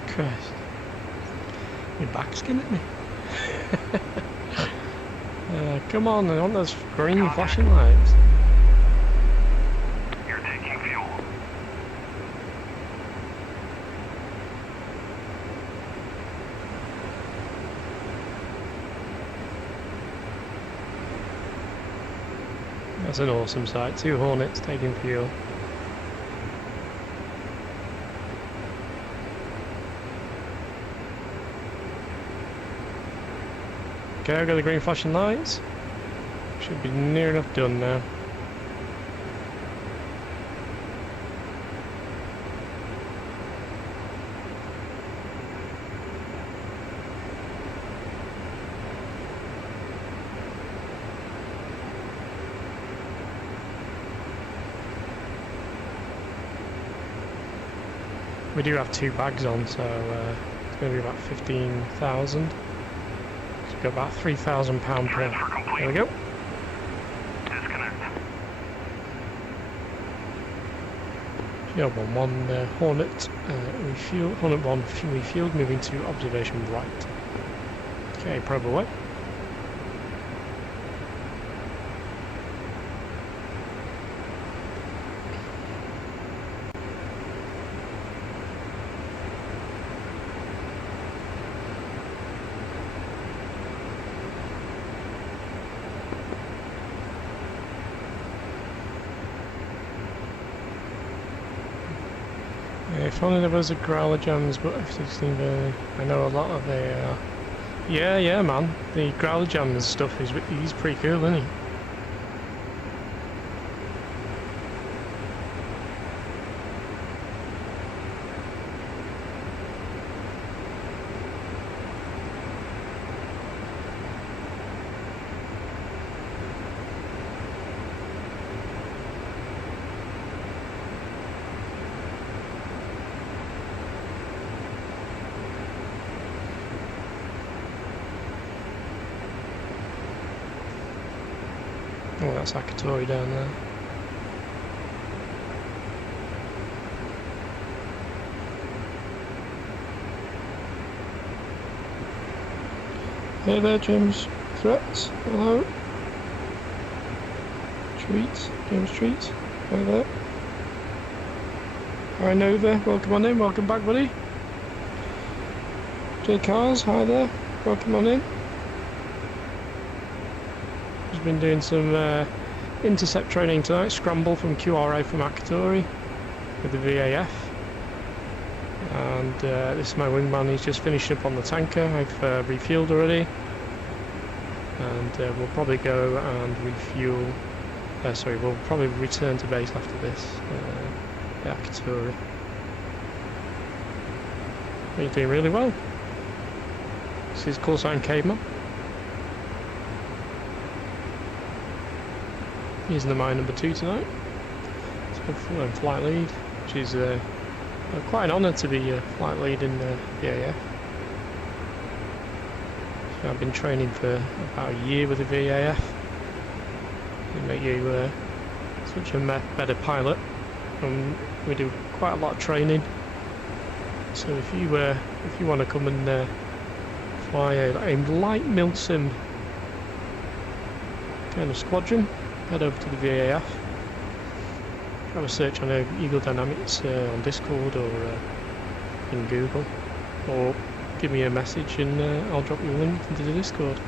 Christ. Your back's skin at me. Come on, I want those green flashing lights. You're taking fuel. That's an awesome sight. 2 Hornets taking fuel. Okay, I've got the green flashing lights. Should be near enough done now. We do have 2 bags on, so it's going to be about 15,000. So we've got about £3,000 per. There we go. Field 1-1 Hornet refuel. Hornet 1 refueled, moving to observation right. Okay, probe away. If only there was a growler jams, but F-16, I know a lot of the. Yeah, man. The growler jams stuff he's pretty cool, isn't he? Oh, that's Akatori down there. Hey there, James Threats. Hello. Treats. James Treats. Hi there. Hi Nova. Welcome on in. Welcome back, buddy. J Cars. Hi there. Welcome on in. Been doing some intercept training tonight, scramble from QRA from Akatori with the VAF, and this is my wingman. He's just finished up on the tanker. I've refueled already, and we'll probably go and refuel, we'll probably return to base after this, the Akatori. He's doing really well. This is call sign Caveman. He's the mine number 2 tonight. So flight lead, which is quite an honour to be flight lead in the VAF. So I've been training for about a year with the VAF. It make you such a better pilot. We do quite a lot of training. So if you want to come and fly a light milsim kind of squadron, head over to the VAF, have a search on Eagle Dynamics on Discord or in Google, or give me a message and I'll drop you a link into the Discord.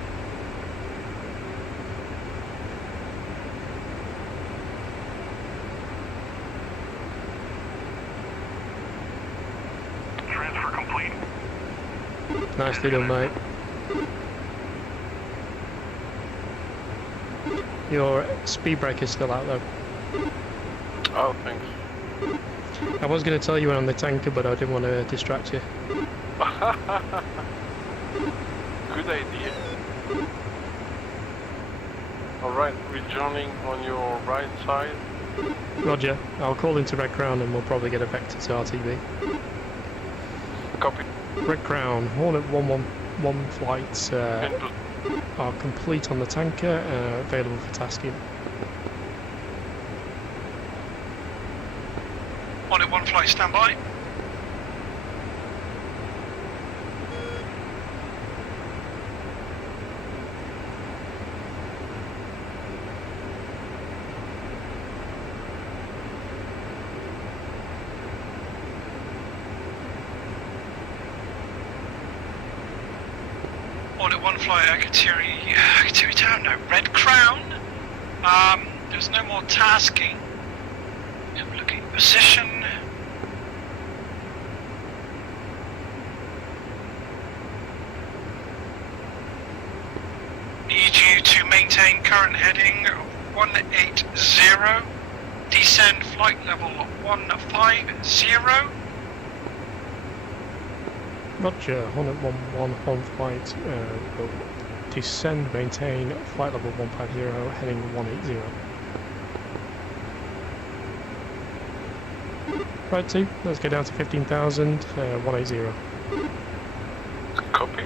Transfer complete. Nicely done, mate. Your speed brake is still out though. Oh, thanks. I was going to tell you when on the tanker, but I didn't want to distract you. Good idea. Alright, rejoining on your right side. Roger, I'll call into Red Crown and we'll probably get a vector to RTB. Copy. Red Crown, Hornet 111 flights are complete on the tanker, available for tasking. Hornet 1 flight standby. Hornet 1 fly Akatiri Town, no, Red Crown. There's no more tasking. I'm looking at position. Need you to maintain current heading 180. Descend flight level 150. Roger, Hornet 1-1 on flight, will descend, maintain flight level 150, heading 180. Right, 2, let's get down to 15,000, 180. Copy.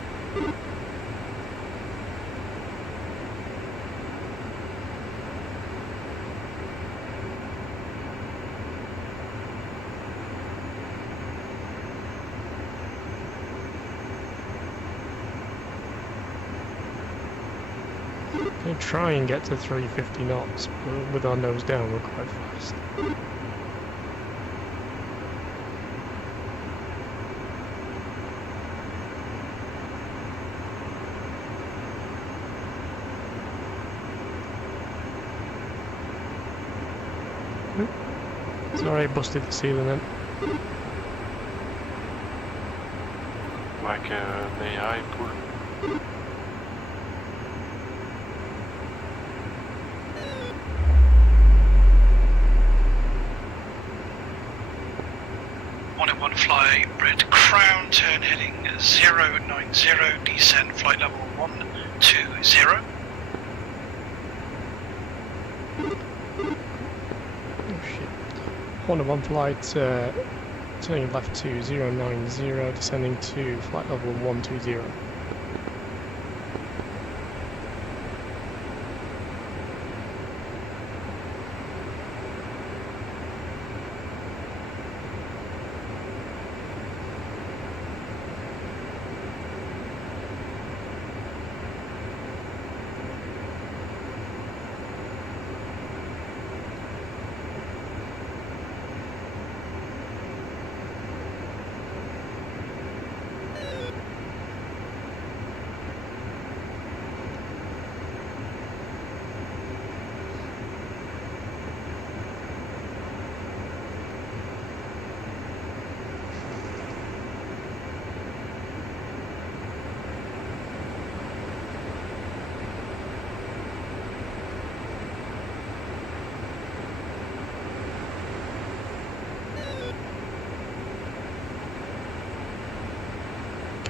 We'll try and get to 350 knots, but with our nose down we're quite fast. Sorry, I busted the ceiling then. Like an AI pull. One fly, red crown, turn heading 090, descend flight level 120. Oh shit. Hornet 1 flight, turning left to 090, descending to flight level 120.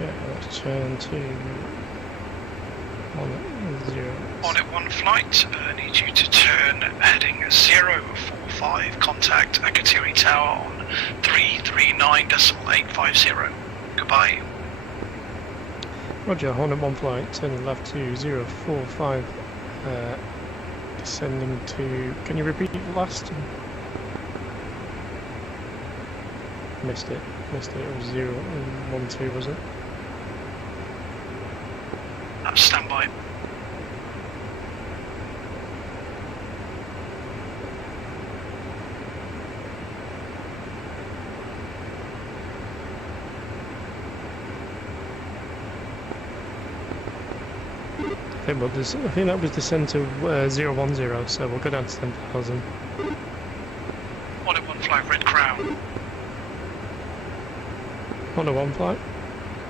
Okay, let's turn to 10. Hornet 1 flight, need you to turn heading 045, contact Akatiri Tower on 339.850. Goodbye. Roger, Hornet 1 flight, turning left to 045, descending to... Can you repeat the last? Missed it, it was 012, was it? Stand by. I think that was descent to 010, so we'll go down to 10,000. Hornet 1 flight, red crown. Hornet 1 flight,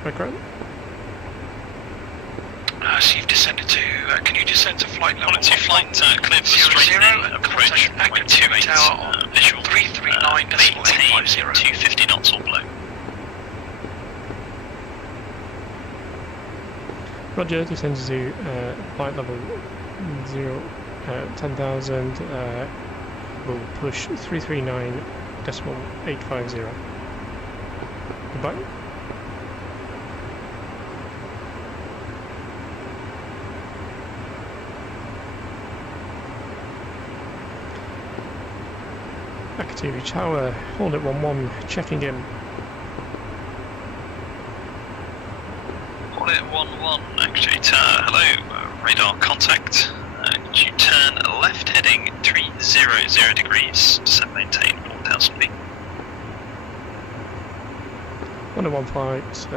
red crown. So you've descended to, can you descend to flight level? Hornet 2 flight, cleared for straightening, approach 128, visual 339.850, 250 knots or below. Roger, descend to flight level 10,000, we'll push 339.850. Goodbye. Akatiri Tower, Hornet 1-1, checking in. Hornet 1-1, actuator, hello, radar contact. Could you turn left heading 300 degrees, descend maintain 4,000 feet. Hornet 1 flight,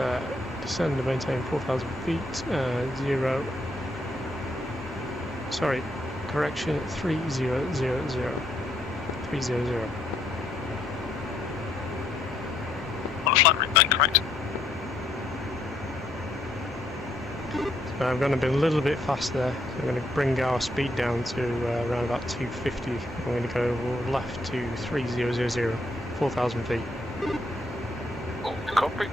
descend and maintain 4,000 feet, correction 3000. 300. On a flight route back, correct? So I'm going to be a little bit faster. So I'm going to bring our speed down to around about 250. I'm going to go left to 3000, 4,000 feet. Copy.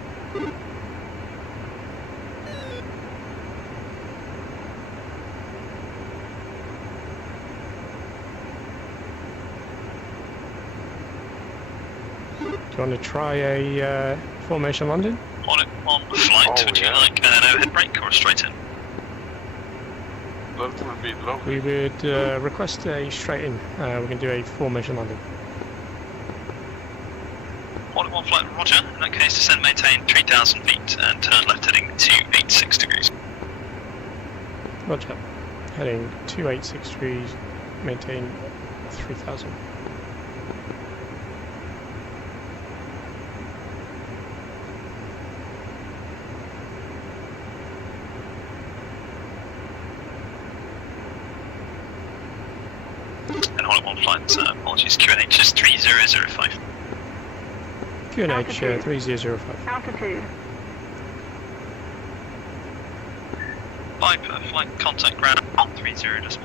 Do you want to try a formation landing? On it, on flight, would you like an overhead brake or a straight in? That would be lovely. We would request a straight in. We can do a formation landing. On it, one flight, roger. In that case, descend, maintain 3,000 feet and turn left heading 286 degrees. Roger. Heading 286 degrees, maintain 3,000. And on it, one flight, apologies, QNH is 3005. QNH 3005. Altitude. Piper, flight contact ground 130.1.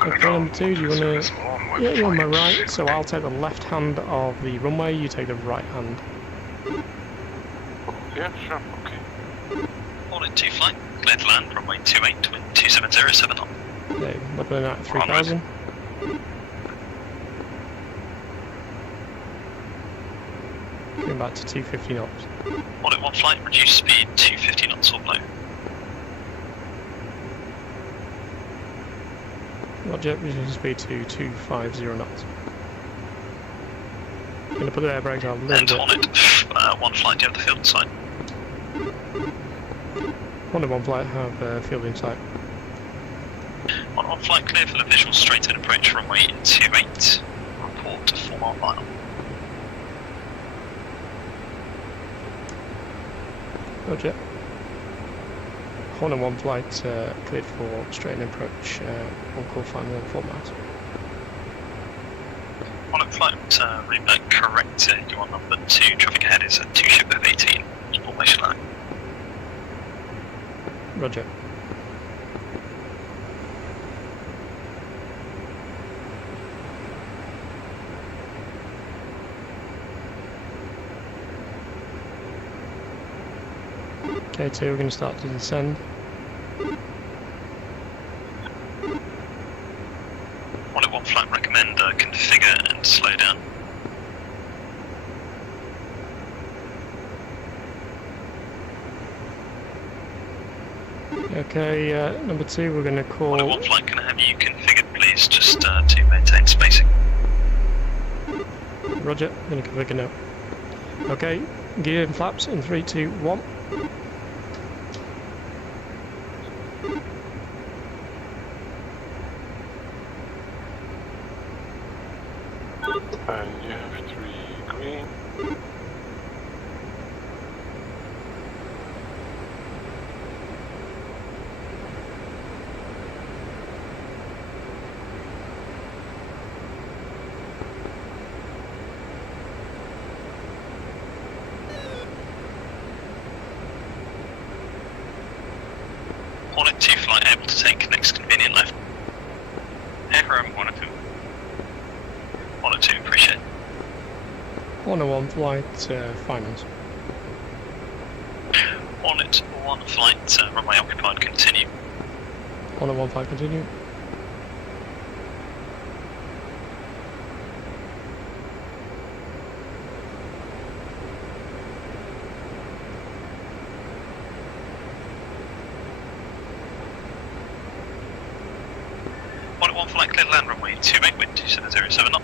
Okay, number 2, do you want to... Yeah, you're on my right, so I'll take the left hand of the runway, you take the right hand. Yeah, sure, okay. On it, 2 flight, clear to land, runway 28, wind 270, knot. Okay, looking at 3,000. Going back to 250 knots. On it, one flight, reduce speed 250 knots or below. Roger, reducing speed to 250 knots. Going to put the air brakes on a little bit. And on it, one flight, do you have the field in sight? One flight, have field in sight. On one flight, clear for the visual straight in approach, runway 28, report to 4 mile final. Roger. Horn and 1 flight cleared for straight in approach, on call final 4 miles. On it, flight, route back correct, you want number 2, traffic ahead is at 2 ship F18, formation line. Roger. Okay, so we're going to start to descend. On it, one flight, recommend configure and slow down. Okay, number 2, we're going to call... On it, one flight, can I have you configured, please, just to maintain spacing? Roger, going to configure now. Okay, gear and flaps in 3, 2, 1. And you have 3 green. On it, 2 flight, able to take next convenient left. Affirm 1 or 2. 1 or 2, appreciate. 1 and 1 flight, finals. On it, 1 flight, runway occupied, continue. 1 and 1 flight, continue. On it, 1 flight, clear to land, runway 28, wind 2707 knot.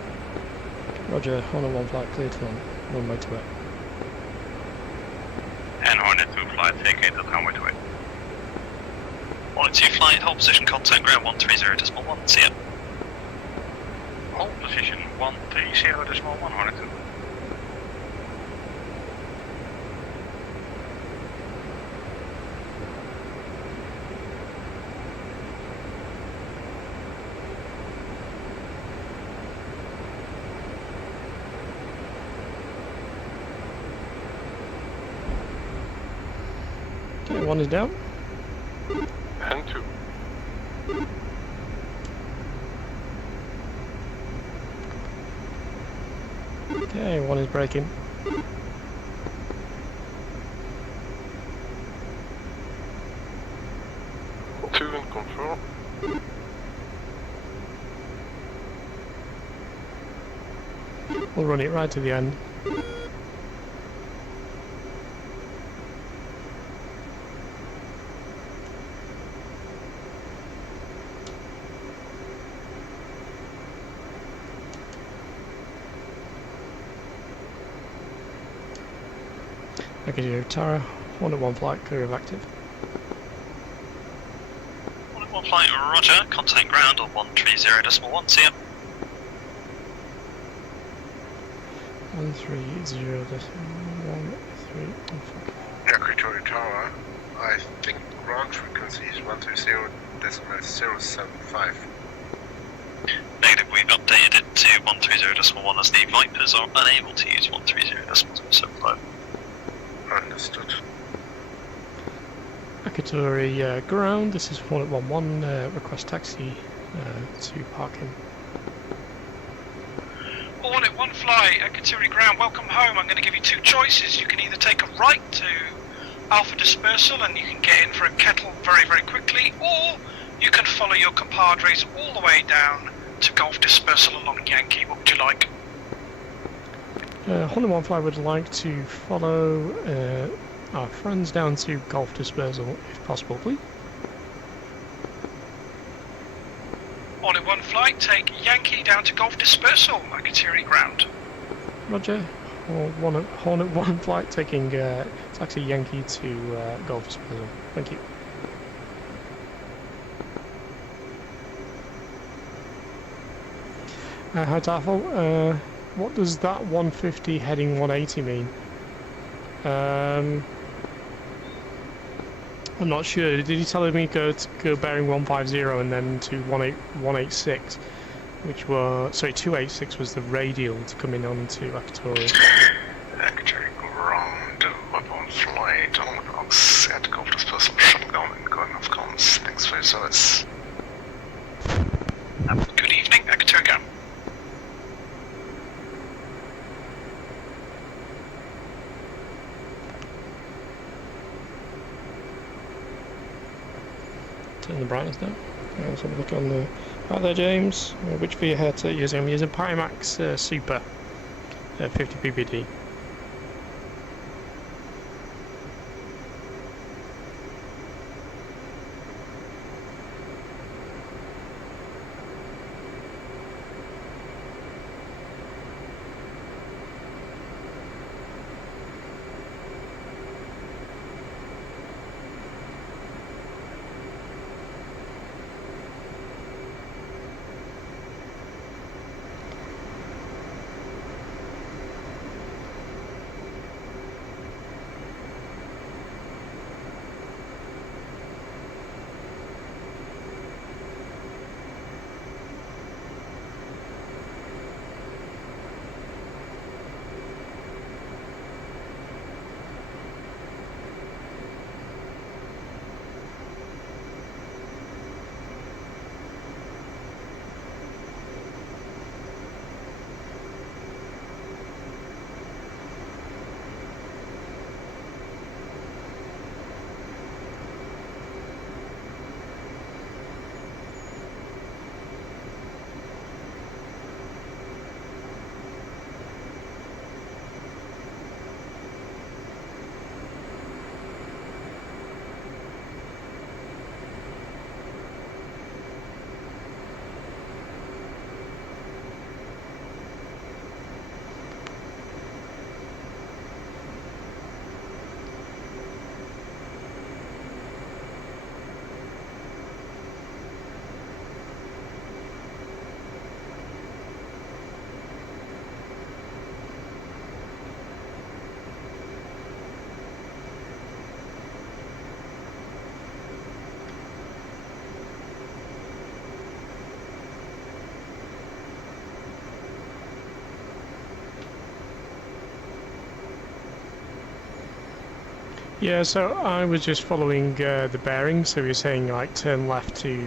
Roger, 1 and 1 flight, clear to land, runway 28. And Hornet 2 flight, vacate at runway 28. On it, 2 flight, hold position, contact ground 130.1, see ya. Hold position 130.1, Hornet 2. 1 is down. And 2. Okay, 1 is braking. Two in control. We'll run it right to the end. Okay, Tara, 1 at 1 flight, clear of active. 1 at 1 flight, roger, contact ground on 130.1, see ya. 130.13. Equatorial Tower, I think ground frequency is 130.075. Negative, we've updated it to 130.1 as the Vipers are unable to use 130.075. Understood. Akatori ground, this is 1 at 11, request taxi to parking. 1 at 1 fly, Akaturi ground, welcome home. I'm going to give you 2 choices. You can either take a right to Alpha Dispersal and you can get in for a kettle very, very quickly, or you can follow your compadres all the way down to Golf Dispersal along Yankee. What would you like? Honda 1 Fly would like to follow our friends down to Golf Dispersal, if possible, please. 1 at 1 flight, take Yankee down to Golf Dispersal, Akatiri ground. Roger. Hornet 1 flight taking taxi Yankee to Golf Dispersal. Thank you. Hi Tafel, what does that 150 heading 180 mean? I'm not sure. Did he tell me go bearing 150 and then to 186, which was 286 was the radial to come in onto Akatori. Actually, ground, weapon flight, on set, Golf Dispersal, shotgun, and going off comms. Thanks for your service. Good evening, Akatori ground. Turn the brightness down. Let's have a look on the... Right there, James. Which V head are you using? I'm using Pimax Super 50 ppd. Yeah, so I was just following the bearings, so you're saying like turn left to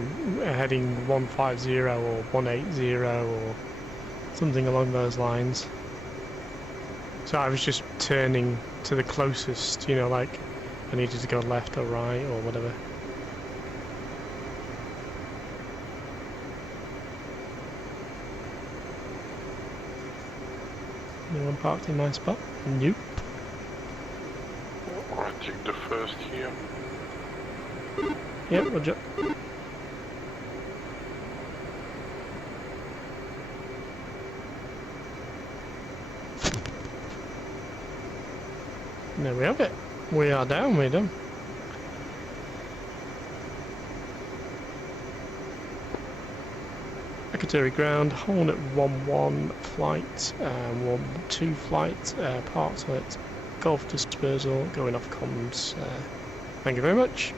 heading 150 or 180 or something along those lines. So I was just turning to the closest, you know, like I needed to go left or right or whatever. Anyone parked in my spot? Nope. I take the first here. Yep, roger. There we have it. We are down, we're done. Akrotiri ground, Hornet 1-1 flight, 1-2 flight, parked at Golf dispersal, going off comms. Thank you very much.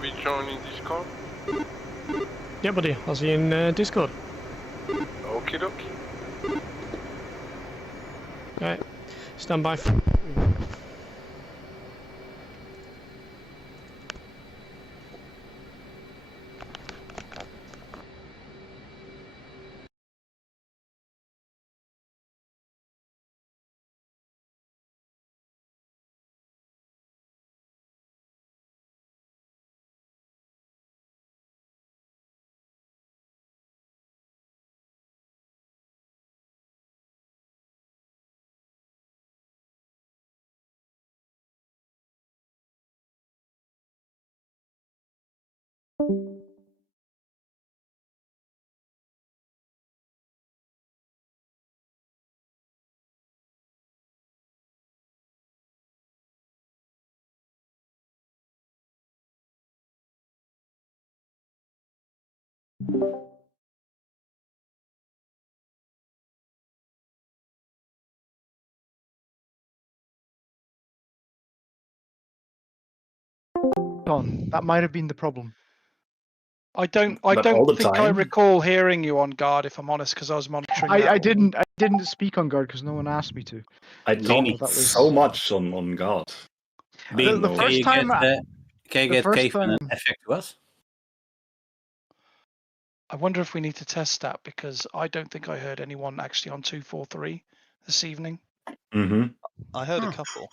We join in Discord? Yeah, buddy, I'll see you in Discord. Okie dokie. Alright, stand by. That might have been the problem. I don't think I recall hearing you on guard, if I'm honest, because I was monitoring. I didn't speak on guard because no one asked me to. I talked so much on guard. The first time, can you get Cave and an effect to us? I wonder if we need to test that, because I don't think I heard anyone actually on 243 this evening. Mm-hmm. I heard a couple.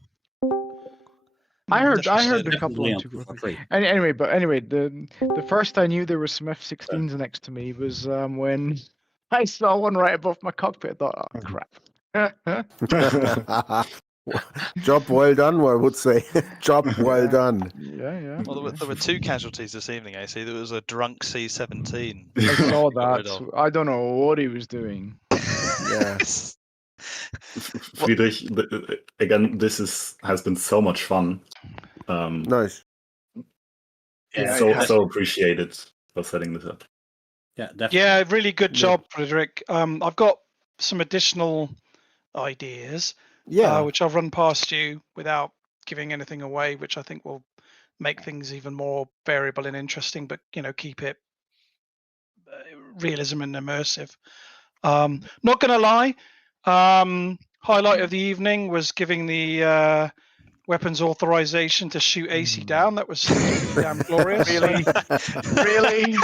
I heard a couple on 243. Anyway, the first I knew there were some F-16s next to me was when I saw one right above my cockpit. I thought, oh crap. Job well done, I would say. Job well done. Yeah. Well, there were two casualties this evening, AC. There was a drunk C-17. I saw that. I don't know what he was doing. Yes. Friedrich, again, this has been so much fun. Nice. Yeah, so appreciated for setting this up. Yeah, definitely. Yeah, really good job, Friedrich. I've got some additional ideas, which I'll run past you without giving anything away, which I think will make things even more variable and interesting, but keep it realism and immersive. Not gonna lie, highlight of the evening was giving the weapons authorization to shoot AC down. That was damn glorious. Really?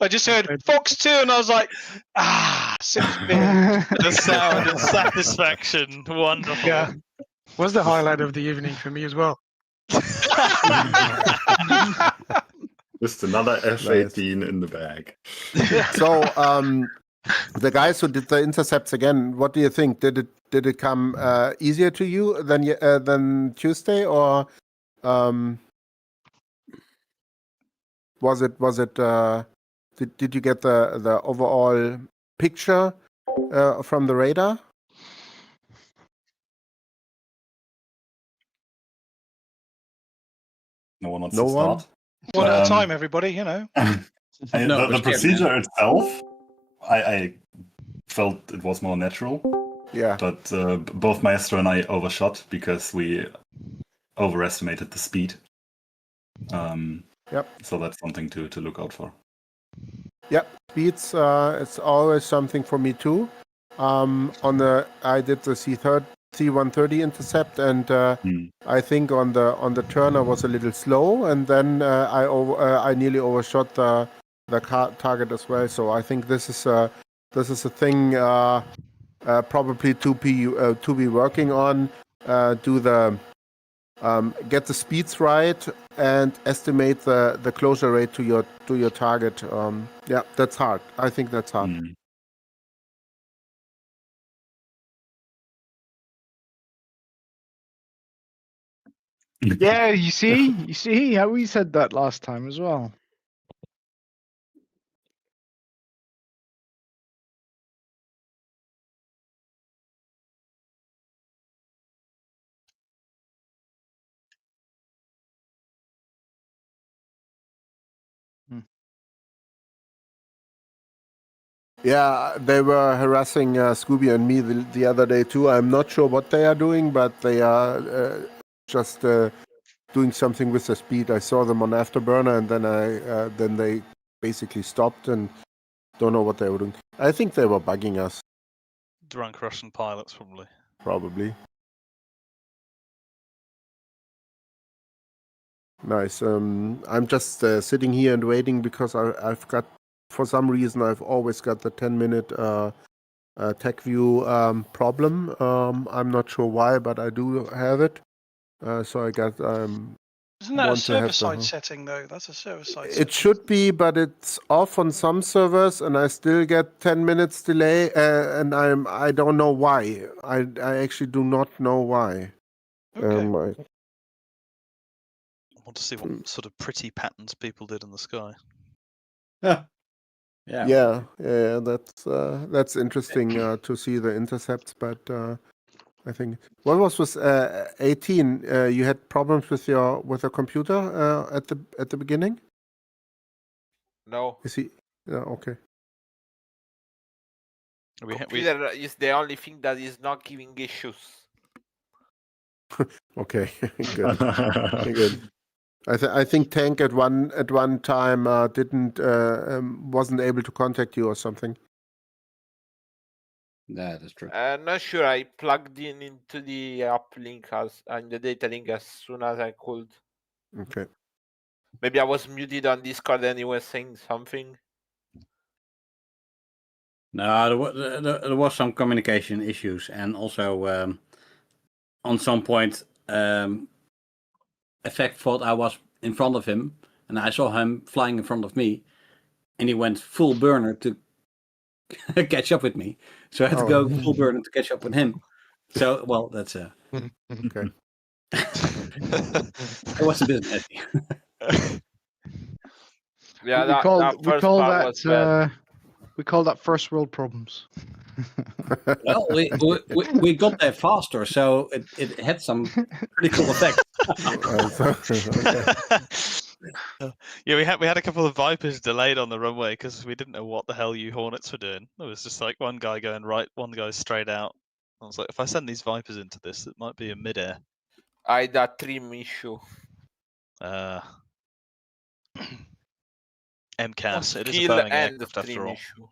I just heard Fox 2 and I was like, the sound of satisfaction. Wonderful. Yeah. Was the highlight of the evening for me as well. Just another F-18 in the bag. So, the guys who did the intercepts again, what do you think? Did it come easier to you than Tuesday, or was it? Did you get the overall picture from the radar? No one wants to start. One at a time, everybody, The procedure itself, I felt it was more natural. Yeah. But both Maestro and I overshot because we overestimated the speed. Yep. So that's something to look out for. Yep, speeds. It's always something for me too. I did the C130 intercept, and I think on the turn I was a little slow, and then I nearly overshot the target as well. So I think this is a thing probably to be working on. Get the speeds right and estimate the closure rate to your target. Yeah, that's hard. I think that's hard. Yeah, you see how we said that last time as well. Yeah, they were harassing Scooby and me the other day too. I'm not sure what they are doing, but they are just doing something with the speed. I saw them on Afterburner, and then they basically stopped and don't know what they were doing. I think they were bugging us. Drunk Russian pilots, probably. Probably. Nice. I'm just sitting here and waiting because I've got, for some reason, I've always got the 10-minute tech view problem. I'm not sure why, but I do have it. So I got. Isn't that a server-side setting, though? That's a server-side setting. It should be, but it's off on some servers, and I still get 10 minutes delay, and I don't know why. I actually do not know why. Okay. I want to see what sort of pretty patterns people did in the sky. Yeah. That's interesting to see the intercepts, but I think what was with 18? You had problems with your computer at the beginning? No. Is he? Yeah, okay. Computer is the only thing that is not giving issues. Okay, good. Good. I think Tank at one time wasn't able to contact you or something. Yeah, that's true. I'm not sure. I plugged into the uplink and the data link as soon as I could. Okay. Maybe I was muted on Discord and he was saying something. No, there was some communication issues, and also on some point, Effect thought I was in front of him, and I saw him flying in front of me, and he went full burner to catch up with me. So I had to go full burner to catch up with him. So, well, that's okay. It was a bit messy. Yeah, we call that first world problems. Well, we got there faster, so it had some pretty cool effects. Yeah, we had a couple of Vipers delayed on the runway because we didn't know what the hell you Hornets were doing. It was just like one guy going right, one guy straight out. I was like, if I send these Vipers into this, it might be in midair. I had a trim issue. MCAS, it is a Boeing aircraft after all. Issue.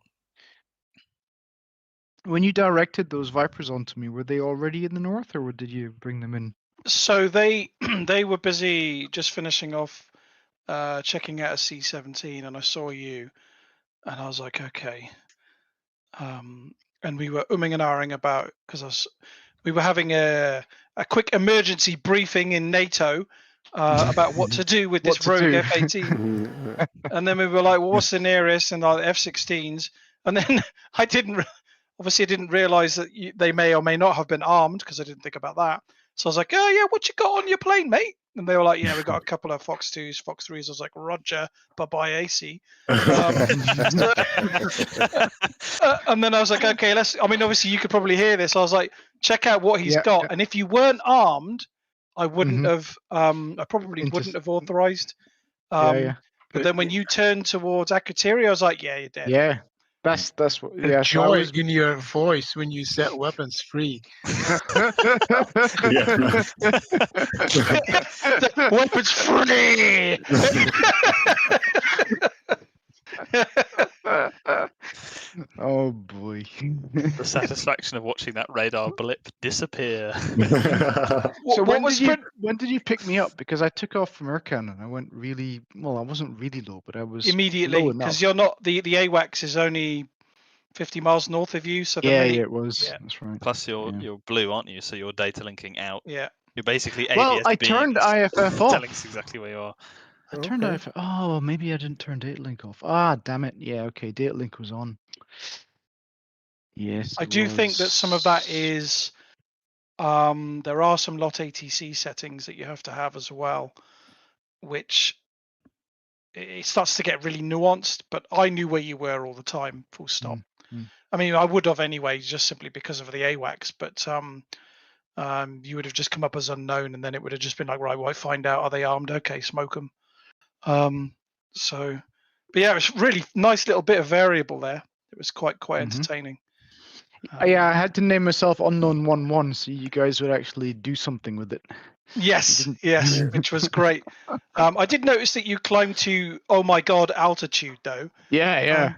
When you directed those Vipers onto me, were they already in the north, or did you bring them in? So they were busy just finishing off checking out a C-17, and I saw you, and I was like, okay. And we were umming and ahhing about, because we were having a quick emergency briefing in NATO about what to do with this rogue F-18. And then we were like, well, what's the nearest? And the F-16s. And then I didn't realize that they may or may not have been armed, because I didn't think about that. So I was like, oh yeah, what you got on your plane, mate? And they were like, yeah, we got a couple of Fox 2s, Fox 3s. I was like, Roger, bye-bye AC. And then I was like, okay, obviously you could probably hear this. I was like, check out what he's got. And if you weren't armed, I wouldn't have, I probably wouldn't have authorized. But then when you turned towards Akrotiri, I was like, yeah, you're dead. Yeah. That's what. The Yeah. joy in your voice when you set weapons free. Weapons free. Oh boy. The satisfaction of watching that radar blip disappear. So when did you pick me up? Because I took off from Erkan and I went really well. I wasn't really low, but I was Immediately, low because enough. you're not the AWACS is only 50 miles north of you. So Yeah, it was. Yeah. That's right. Plus, you're blue, aren't you? So you're data linking out. Yeah. You're basically Well, ADS I turned IFF off. telling us exactly where you are. I turned IFF. Oh, maybe I didn't turn data link off. Ah, damn it. Yeah, okay. Data link was on. Yes. I do think that some of that is there are some lot ATC settings that you have to have as well, which it starts to get really nuanced. But I knew where you were all the time, full stop. I mean, I would have anyway, just simply because of the AWACS. But you would have just come up as unknown, and then it would have just been like, right, well, I find out, are they armed? Okay, smoke them. So, but yeah, it was really nice little bit of variable there. It was quite entertaining. Yeah, I had to name myself Unknown 1-1 so you guys would actually do something with it. Yes, yes, which was great. I did notice that you climbed to, oh my god, altitude though. Yeah.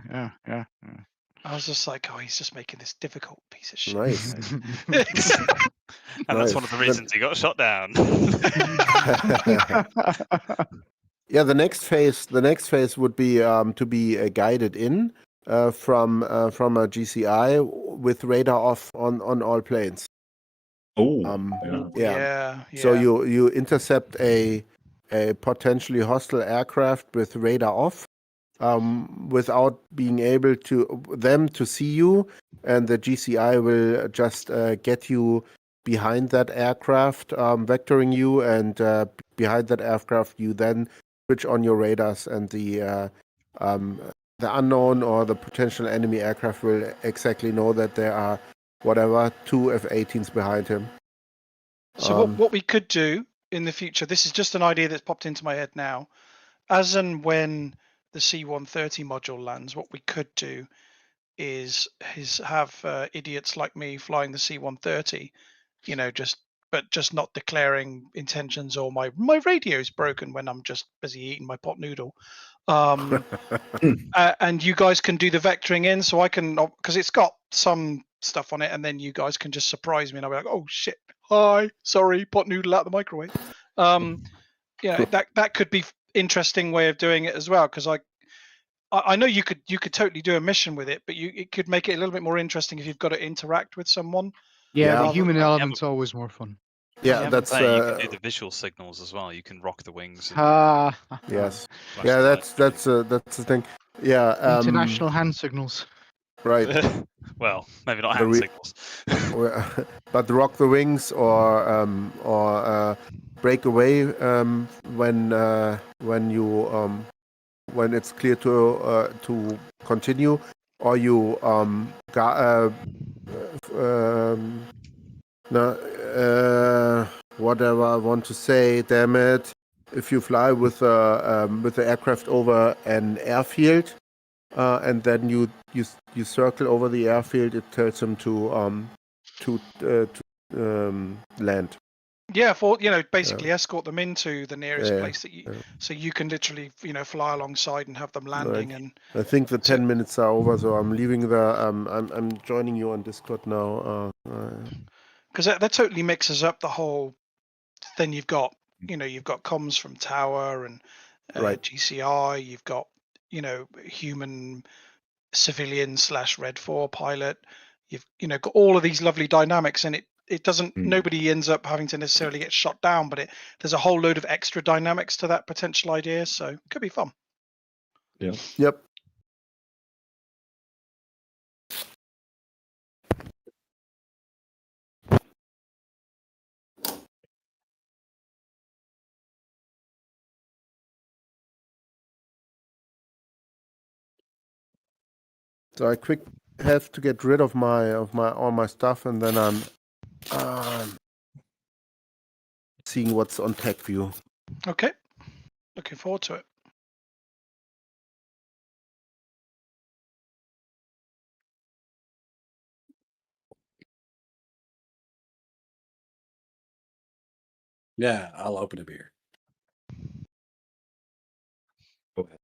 I was just like, oh, he's just making this difficult piece of shit. Nice. And that's one of the reasons he got shot down. Yeah, the next phase would be to be guided in from a GCI with radar off on all planes. Yeah. So you intercept a potentially hostile aircraft with radar off, without being able to them to see you, and the GCI will just get you behind that aircraft, vectoring you, and behind that aircraft you then switch on your radars, and the unknown or the potential enemy aircraft will exactly know that there are whatever 2 F-18s behind him. So what we could do in the future, this is just an idea that's popped into my head now, as and when the C-130 module lands, what we could do is have idiots like me flying the C-130, just not declaring intentions, or my radio's broken when I'm just busy eating my pot noodle. And you guys can do the vectoring in, so I can, because it's got some stuff on it, and then you guys can just surprise me, and I'll be like, oh shit, hi, sorry, pot noodle out the microwave. That could be interesting way of doing it as well, because I know you could totally do a mission with it, but it could make it a little bit more interesting if you've got to interact with someone. Yeah, the human element's always more fun. Yeah, that's you can do the visual signals as well. You can rock the wings. Yes. Yeah, that's the thing. Yeah. International hand signals. Right. Well, maybe not hand signals. But rock the wings or break away when it's clear to continue, or you whatever I want to say, damn it. If you fly with the aircraft over an airfield, and then you circle over the airfield, it tells them to land. Yeah, basically escort them into the nearest place that so you can literally fly alongside and have them landing. And I think the 10 minutes are over, so I'm leaving I'm joining you on Discord now. Because that totally mixes up the whole. Then you've got comms from tower and GCI. You've got human civilian / Red 4 pilot. You've got all of these lovely dynamics, and it doesn't. Nobody ends up having to necessarily get shot down, but there's a whole load of extra dynamics to that potential idea. So it could be fun. Yeah. Yep. So I have to get rid of all my stuff, and then I'm seeing what's on tech view. Okay, looking forward to it. Yeah, I'll open a beer. Go ahead.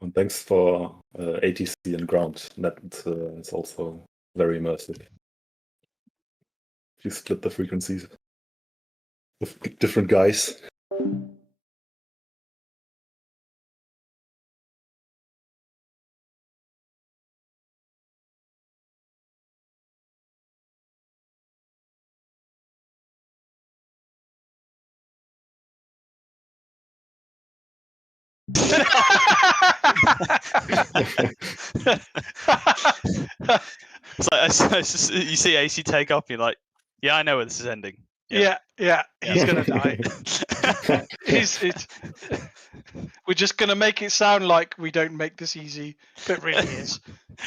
And thanks for ATC and ground. That is also very immersive. If you split the frequencies with different guys. It's like you see AC take off, you're like, yeah, I know where this is ending. Yeah, he's gonna die. We're just gonna make it sound like we don't make this easy, but it really is.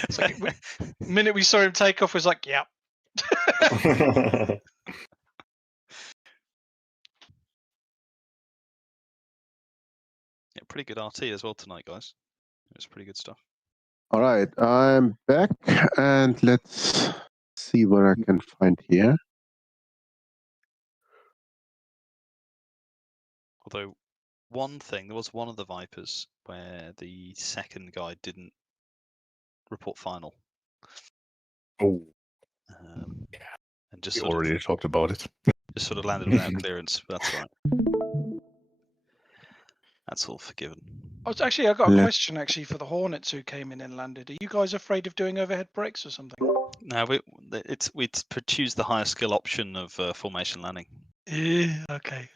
It's like, the minute we saw him take off, was like, yeah. Yeah, pretty good RT as well tonight, guys. It's pretty good stuff. All right, I'm back, and let's see what I can find here. Although, one thing, there was one of the Vipers where the second guy didn't report final. Oh. And just we already talked about it. Just sort of landed without clearance, but that's all right. That's all forgiven. I got a question actually for the Hornets who came in and landed. Are you guys afraid of doing overhead brakes or something? No, we choose the higher skill option of formation landing. Okay.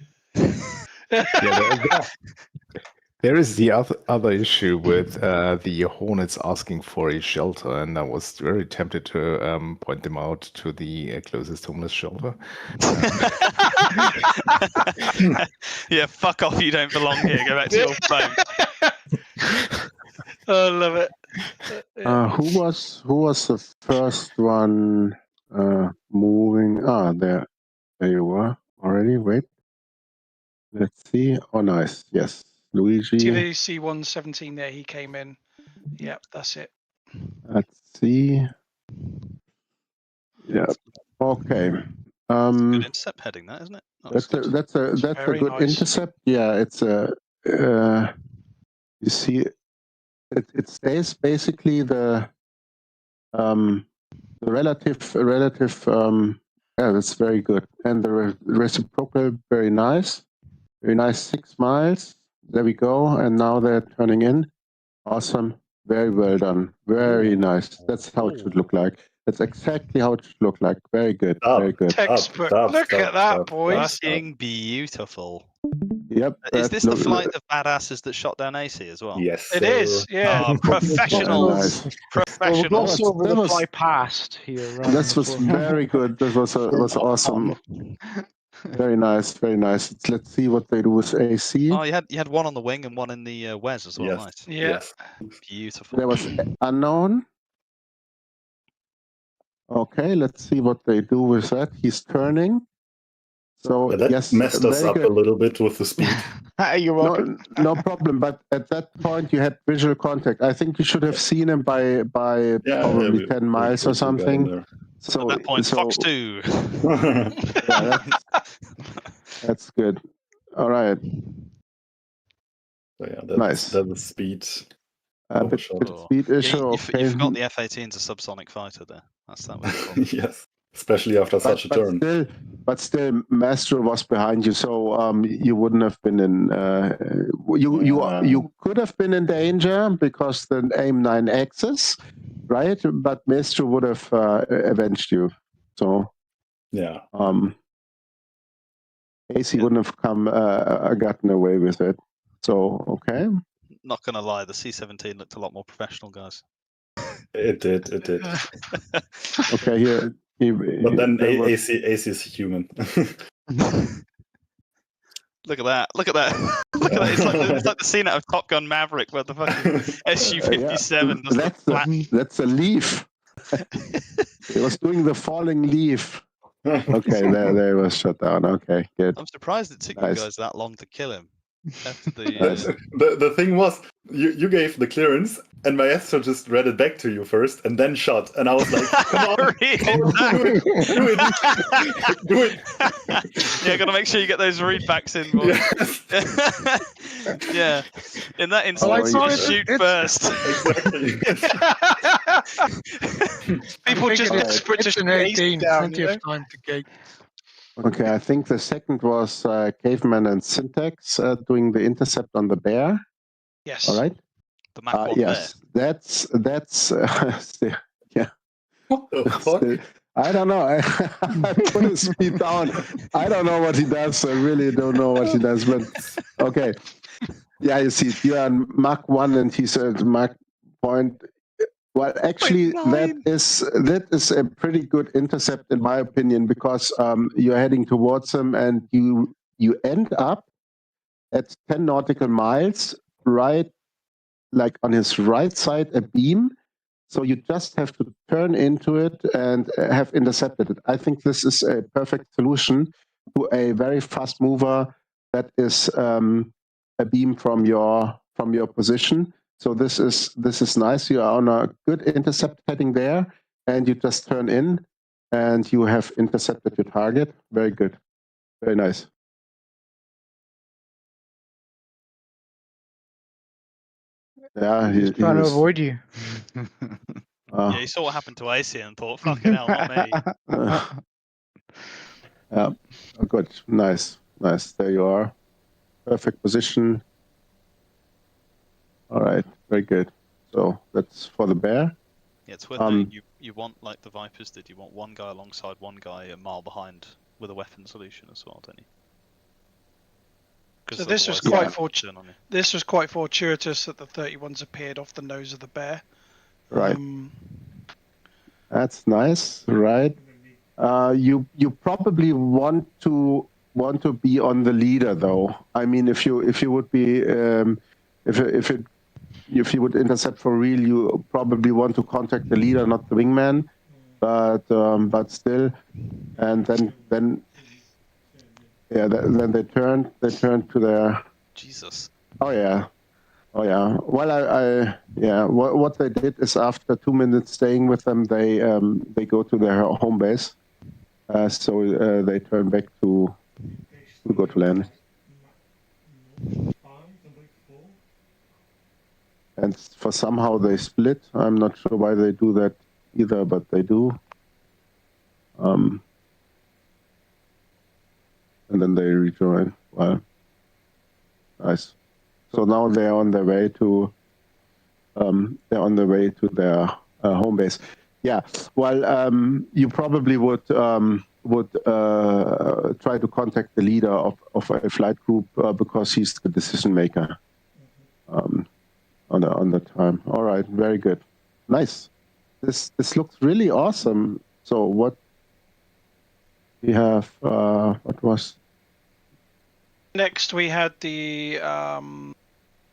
There is the other issue with the Hornets asking for a shelter, and I was very tempted to point them out to the closest homeless shelter. Yeah, fuck off! You don't belong here. Go back to your boat. I love it. Who was the first one moving? There you were already. Wait, let's see. Oh, nice. Yes. Luigi. TVC 117 there, he came in. Yep, that's it. Let's see. Yeah. Okay. Good intercept heading, that isn't it? That's a good intercept. Yeah, it's a. You see, it stays basically the relative. Yeah, that's very good, and the reciprocal very nice. Very nice 6 miles. There we go. And now they're turning in. Awesome. Very well done. Very nice. That's how it should look like. That's exactly how it should look like. Very good. Very good. Textbook. Look at that, boys. Fucking beautiful. Yep. Is this the flight of badasses that shot down AC as well? Yes. It is. Yeah. Oh, professionals. Professionals. Well, over the fly past here. This was very good. This was awesome. Very nice, very nice. Let's see what they do with AC. Oh, you had one on the wing and one in the WES as well. Yes. Nice. Yeah. Yes. Beautiful. There was unknown. Okay, let's see what they do with that. He's turning. So that yes, messed us up good. a little bit with the speed. You're welcome. No problem. But at that point, you had visual contact. I think you should have seen him by probably 10 miles or something. So at that point, Fox 2. Yeah, that's good. All right. So yeah, nice. That's the speed. Bit speed issue. Yeah, you forgot the F-18's a subsonic fighter there. That was Yes, especially after such a turn. But still, Maestro was behind you, so you wouldn't have been in. You could have been in danger because the AIM-9 axis, right? But Maestro would have avenged you. So yeah, AC wouldn't have gotten away with it. So okay. Not gonna lie, the C-17 looked a lot more professional, guys. It did. Okay, here. But then AC is human. Look at that! Look at that! Look at that! It's like the scene out of Top Gun Maverick where the fucking SU-57 does that's a leaf. It was doing the falling leaf. Okay, there was shut down. Okay, good. I'm surprised it took you guys that long to kill him. After The thing was, you gave the clearance, and Maestro just read it back to you first, and then shot. And I was like, "Come on, do it!" Yeah, gotta make sure you get those readbacks in. Yeah, in that instance, you shoot first. People just desperate to shoot 18, plenty of time to gate. Okay, I think the second was Caveman and Syntax doing the intercept on the bear. Yes. All right. The Mach 1 yes, bear. that's yeah. What the fuck? I don't know. I put his speed down. I don't know what he does. I really don't know what he does. But okay. Yeah, you see, you are Mach 1 and he's at Mach point. Well, actually, that is a pretty good intercept in my opinion, because you're heading towards him and you end up at 10 nautical miles, right, like on his right side, a beam. So you just have to turn into it and have intercepted it. I think this is a perfect solution to a very fast mover that is a beam from your position. So this is nice. You are on a good intercept heading there, and you just turn in, and you have intercepted your target. Very good, very nice. Yeah, he's trying to avoid you. Yeah, you saw what happened to AC and thought, "Fucking hell, not me." Yeah, oh, good, nice. There you are, perfect position. All right, very good. So that's for the bear. Yeah, it's when you want, like the Vipers did, you want one guy alongside one guy a mile behind with a weapon solution as well, don't you? So this was quite this was quite fortuitous that the 31s appeared off the nose of the bear. Right. That's nice, right? You probably want to be on the leader, though. I mean, if you would be if you would intercept for real, you probably want to contact the leader, not the wingman. But still, and then yeah, then they turned to their Jesus. Oh yeah. Well, what they did is after 2 minutes staying with them, they go to their home base. So they turn back to go to land. And for somehow they split. I'm not sure why they do that either, but they do. And then they rejoin. Well, nice. So now they're on their way to their home base. Yeah. Well, you probably would try to contact the leader of a flight group because he's the decision maker. On the time. All right, very good, nice. This looks really awesome. So what we have? What was next? We had the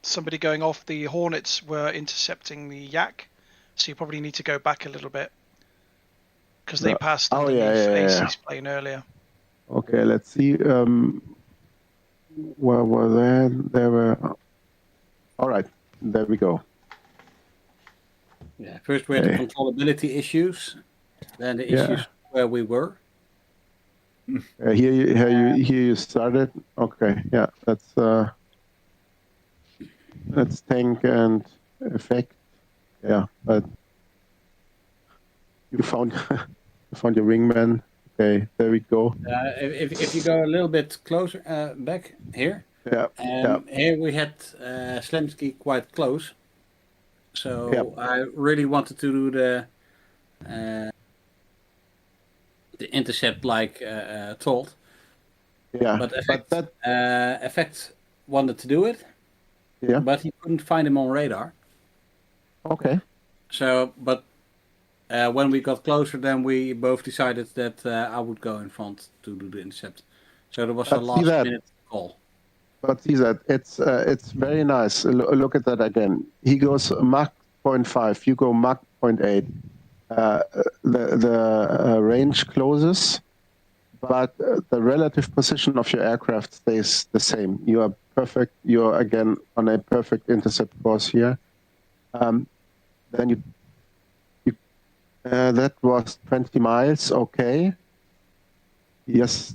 somebody going off. The Hornets were intercepting the Yak, so you probably need to go back a little bit because they passed underneath AC's plane earlier. Okay, let's see. Where were they? There were. All right. There we go. Yeah, first we had the controllability issues, then the issues where we were. Here you started. Okay, yeah, that's tank and effect. Yeah, but you found your wingman. Okay, there we go. If you go a little bit closer back here. Here we had Slemsky quite close, so I really wanted to do the intercept like told. Yeah, but Effect wanted to do it. Yeah, but he couldn't find him on radar. Okay. So, but when we got closer, then we both decided that I would go in front to do the intercept. So there was a last minute call. But see that it's very nice. Look at that again. He goes Mach 0.5. You go Mach 0.8. The range closes, but the relative position of your aircraft stays the same. You are perfect. You are again on a perfect intercept course here. Then that was 20 miles. Okay. Yes.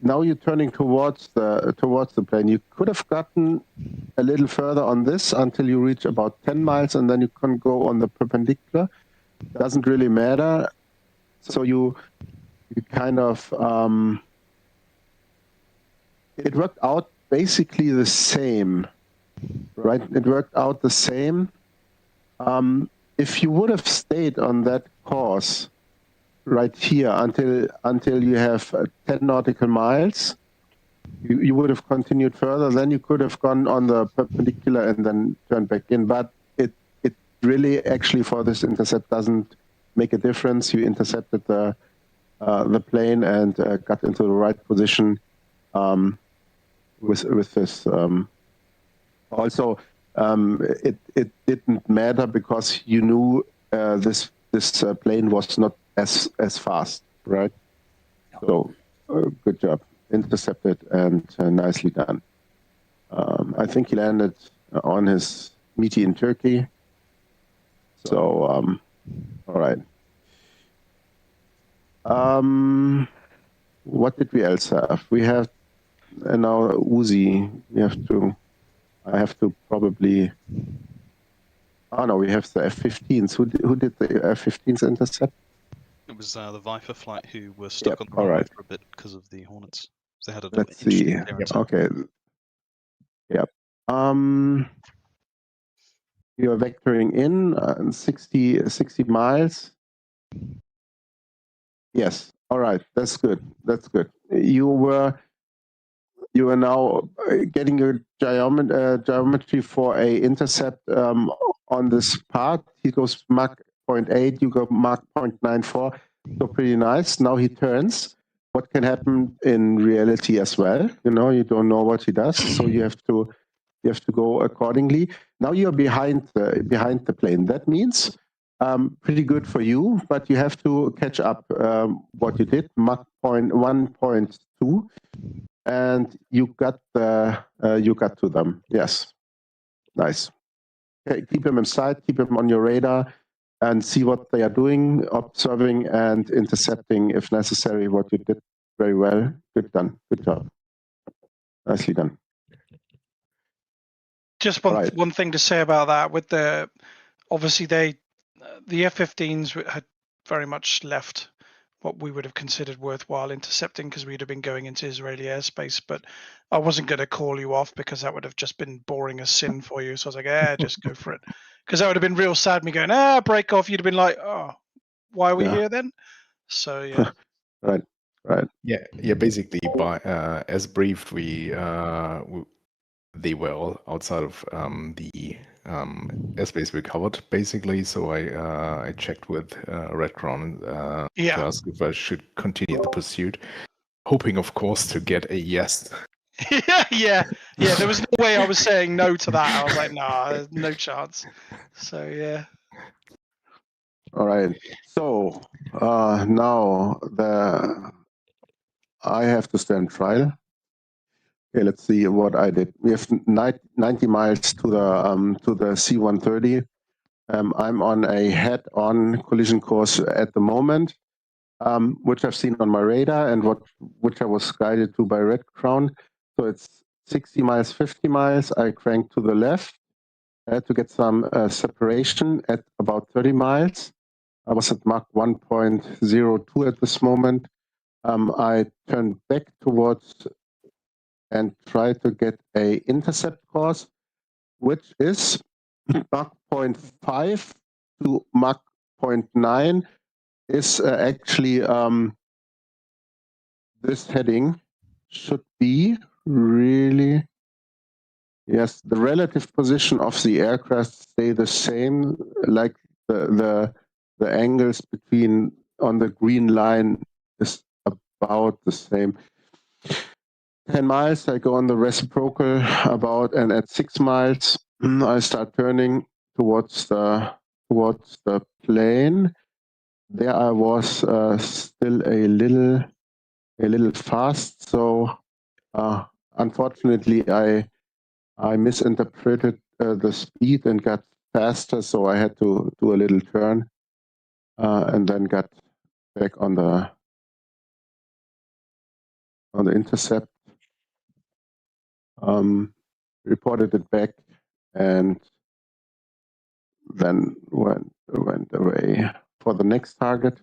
Now you're turning towards the plane. You could have gotten a little further on this until you reach about 10 miles, and then you can go on the perpendicular. Doesn't really matter. So you kind of it worked out basically the same, right? It worked out the same. If you would have stayed on that course right here until you have 10 nautical miles, you would have continued further. Then you could have gone on the perpendicular and then turned back in. But it really actually for this intercept doesn't make a difference. You intercepted the plane and got into the right position with this. Also, it didn't matter because you knew this plane was not as fast, right? So good job, intercepted and nicely done. I think he landed on his meaty in Turkey. So all right. What did we else have? We have now Uzi. I have to probably. Oh no, we have the F-15s. Who did the F-15s intercept? It was the Viper flight who were stuck on the all runway right. for a bit because of the Hornets. They had a Let's see. Okay. Yep. You're vectoring in 60 miles. Yes. All right. That's good. That's good. You were now getting your geometry for a intercept on this part. He goes Mach 0.8, you go Mach 0.94. So pretty nice. Now he turns. What can happen in reality as well? You don't know what he does, so you have to go accordingly. Now you're behind the plane. That means pretty good for you, but you have to catch up what you did. Mach 1.2. And you got to them. Yes, nice. Okay, keep them in sight, keep them on your radar, and see what they are doing, observing and intercepting if necessary. What you did very well. Good done. Good job. Nicely done. Just one thing to say about that. With obviously the F-15s had very much left what we would have considered worthwhile intercepting because we'd have been going into Israeli airspace, but I wasn't going to call you off because that would have just been boring as sin for you. So I was like, just go for it. Because that would have been real sad, me going, break off. You'd have been like, oh, why are we here then? So, yeah. Right. Yeah. Basically, by as briefed, they were all outside of the airspace we covered, basically. So I checked with Red Crown to ask if I should continue the pursuit, hoping, of course, to get a yes. yeah. There was no way I was saying no to that. I was like, nah, there's no chance. So yeah. All right. So now I have to stand trial. Okay, let's see what I did. We have 90 miles to the C-130. I'm on a head-on collision course at the moment, which I've seen on my radar and which I was guided to by Red Crown. So it's 60 miles, 50 miles. I crank to the left to get some separation at about 30 miles. I was at Mach 1.02 at this moment. I turned back towards and try to get a intercept course, which is Mach 0.5 to Mach 0.9 is actually this heading should be really, yes, the relative position of the aircraft stay the same, like the angles between on the green line is about the same. 10 miles, I go on the reciprocal and at 6 miles, I start turning towards the plane. There I was still a little a little fast. So unfortunately, I misinterpreted the speed and got faster. So I had to do a little turn and then got back on the intercept. Reported it back and then went away for the next target,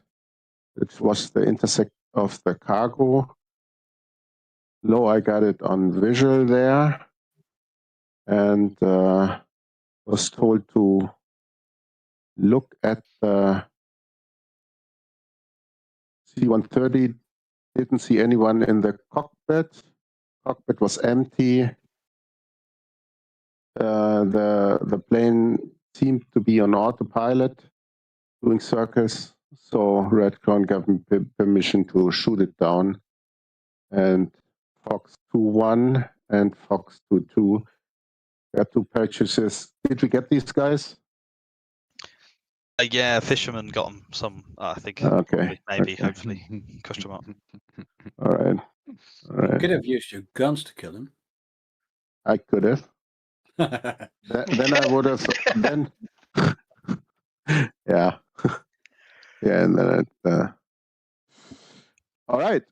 which was the intersect of the cargo. Low, I got it on visual there and was told to look at the C-130. Didn't see anyone in the cockpit. Cockpit was empty. The plane seemed to be on autopilot, doing circles. So Red Crown gave me permission to shoot it down. And Fox 2-1 and Fox 2-2 got 2 purchases. Did we get these guys? Yeah, Fisherman got them. Some, I think. Okay. Maybe, okay. hopefully, crushed them up. All right. All right. You could have used your guns to kill him. I could have. Then I would have. Then. Yeah. Yeah, and then all right.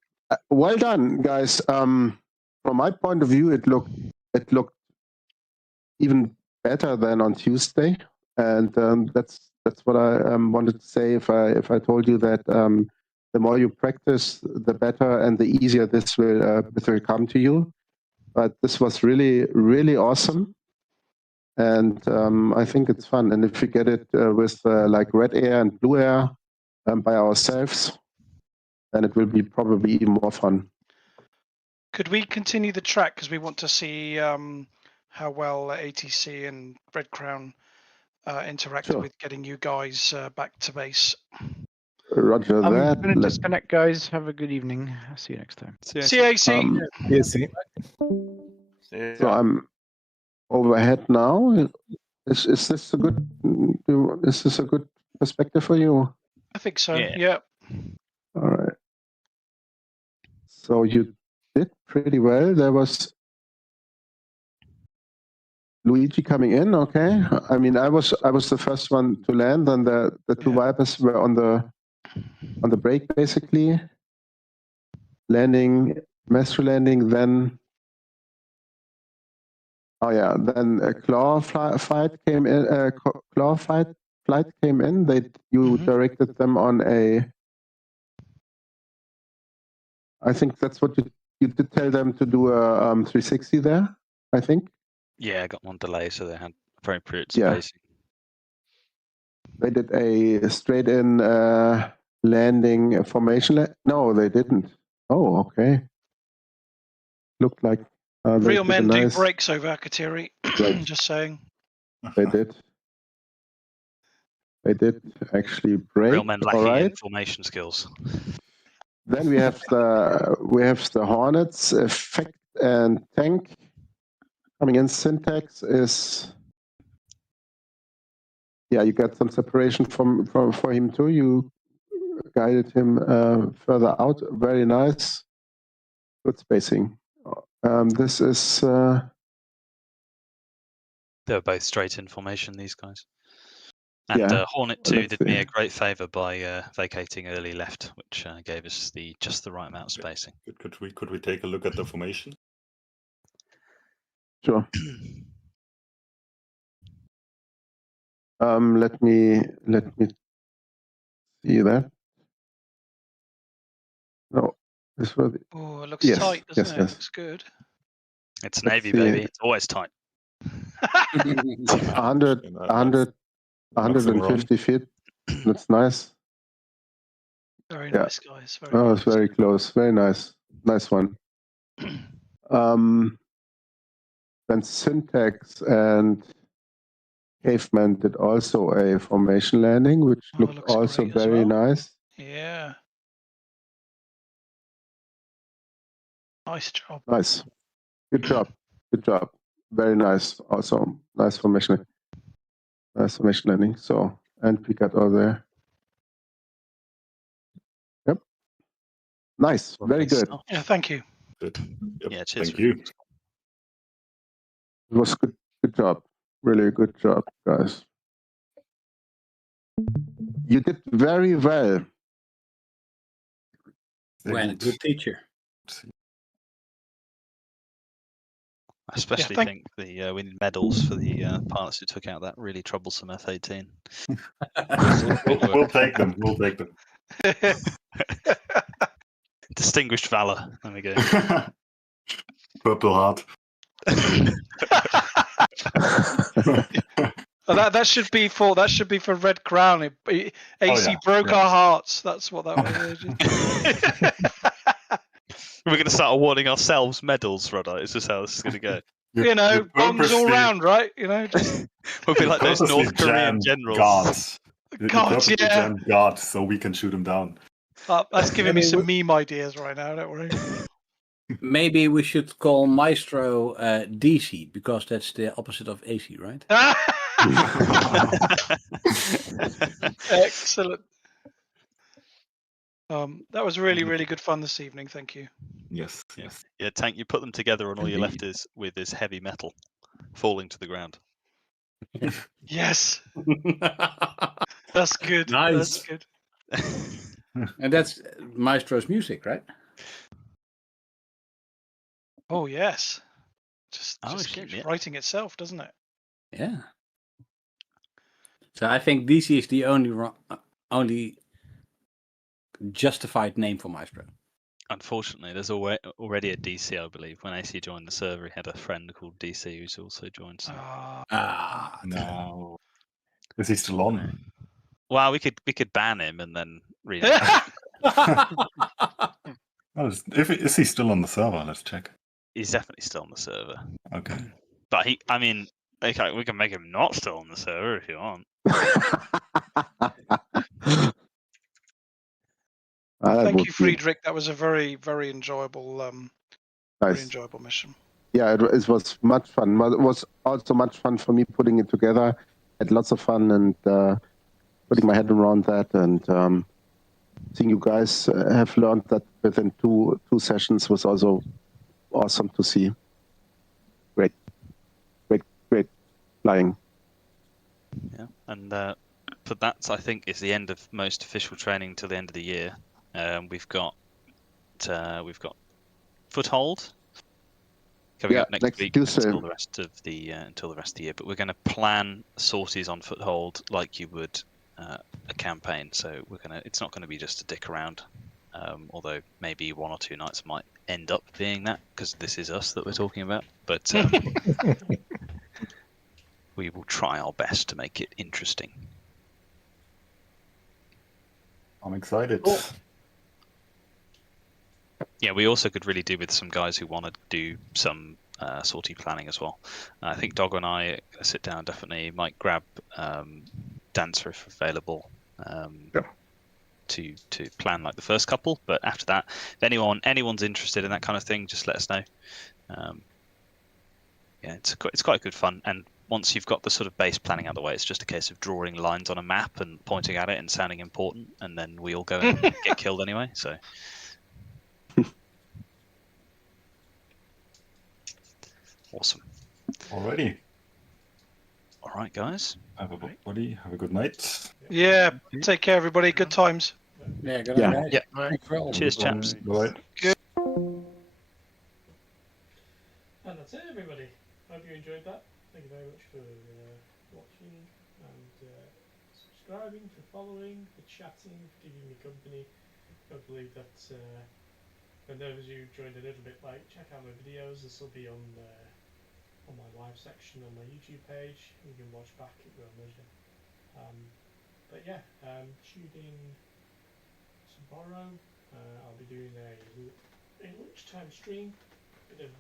Well done, guys. From my point of view, it looked even better than on Tuesday, and that's what I wanted to say. If I told you that the more you practice, the better and the easier this will come to you. But this was really, really awesome. And I think it's fun. And if we get it with like red air and blue air by ourselves, then it will be probably even more fun. Could we continue the track because we want to see how well ATC and Red Crown interacted with getting you guys back to base? Roger I'm that. going to disconnect, guys. Have a good evening. I'll see you next time. CAC. So I'm overhead now. Is this a good? Is this a good perspective for you? I think so. Yeah. All right. So you did pretty well. There was Luigi coming in. Okay. I mean, I was the first one to land, and the 2 Vipers were on the break basically. Landing, master landing, then. Oh yeah, then a claw flight came in. Claw flight came in. You directed them on a. I think that's what you did tell them to do a 360 there. I think. Yeah, I got one delay, so they had appropriate spacing. They did a straight-in landing formation. No, they didn't. Oh, okay. Looked like real men do brakes over Akatiri. Right. Just saying. They did. They did actually break. Real men lacking in formation skills. Then we have the Hornets effect and tank coming in. Syntax is you got some separation for him too. You guided him further out. Very nice. Good spacing. This is. They were both straight in formation, these guys. And Hornet 2 did me a great favour by vacating early left, which gave us just the right amount of spacing. Could we take a look at the formation? Sure. Let me see that. No, this was. Oh, it looks tight, doesn't it? It looks good. It's Navy, baby. It's always tight. 150 feet. That's nice. Very nice, guys. It's very close. Very nice. Nice one. Then Syntax and Caveman did also a formation landing, which looked also very nice. Yeah. Nice job. Nice. Good job. Good job. Very nice. Also, nice formation. Nice formation landing. So, and we got all there. Yep. Nice. Very good. Yeah, thank you. Good. Yep. Yeah, cheers. Thank you. It was good. Good job. Really good job, guys. You did very well. We're a good teacher. I especially think we need medals for the pilots who took out that really troublesome F-18. We'll take them. We'll take them. Distinguished valor. There we go. Purple Heart. That should be for Red Crown. AC broke our hearts. That's what that was. We're going to start awarding ourselves medals, Roddy. Is this how this is going to go? You know, bombs all round, right? You know, just we'll be like those North Korean generals. Guards, yeah. Guards, so we can shoot them down. That's giving me some meme ideas right now. Don't worry. Maybe we should call Maestro DC because that's the opposite of AC, right? Excellent. That was really good fun this evening. Thank you. Yes. Yeah, Tank, you put them together and all you're left is with this heavy metal falling to the ground. Yes. That's good. Nice. That's good. And that's Maestro's music, right? Oh yes. Just keeps writing itself, doesn't it? Yeah. So I think DC is the only justified name for Maestro. Unfortunately, there's already a DC, I believe. When AC joined the server, he had a friend called DC who's also joined. So. No. Is he still on? Well, we could ban him and then rename him. Is he still on the server? Let's check. He's definitely still on the server. Okay. But we can make him not still on the server if you want. Thank you, Friedrich. That was a very enjoyable, very enjoyable mission. Yeah, it was much fun. It was also much fun for me putting it together. Had lots of fun and putting my head around that, and seeing you guys have learned that within two sessions was also awesome to see. Great flying. Yeah, and for that, I think is the end of most official training till the end of the year. We've got foothold coming up next week until the rest of the year. But we're going to plan sorties on foothold like you would a campaign. So it's not going to be just a dick around. Although maybe 1 or 2 nights might end up being that because this is us that we're talking about. But we will try our best to make it interesting. I'm excited. Cool. Yeah, we also could really do with some guys who want to do some sortie planning as well. I think Doggo and I sit down definitely might grab Dancer if available to plan like the first couple. But after that, if anyone's interested in that kind of thing, just let us know. Yeah, it's quite good fun. And once you've got the sort of base planning out of the way, it's just a case of drawing lines on a map and pointing at it and sounding important, and then we all go and get killed anyway. So. Awesome. Alrighty. All right, guys. Have a good night. Yeah. Take care, everybody. Good times. Yeah. Good night. Yeah. Right. Cheers, chaps. Bye. Good. And that's it, everybody. Hope you enjoyed that. Thank you very much for watching and subscribing, for following, for chatting, for keeping me company. I believe that for those of you who joined a little bit late, check out my videos. This will be on my live section on my YouTube page. You can watch back at your own leisure. But yeah, tune in tomorrow. I'll be doing a lunchtime stream. Bit of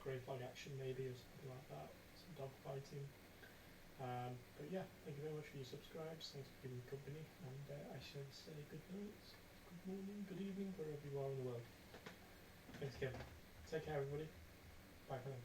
grey flag action maybe or something like that. Some dog fighting. But yeah, thank you very much for your subscribes. Thanks for giving me company. And I shall say good night, good morning, good evening, wherever you are in the world. Thanks again. Take care, everybody. Bye for now.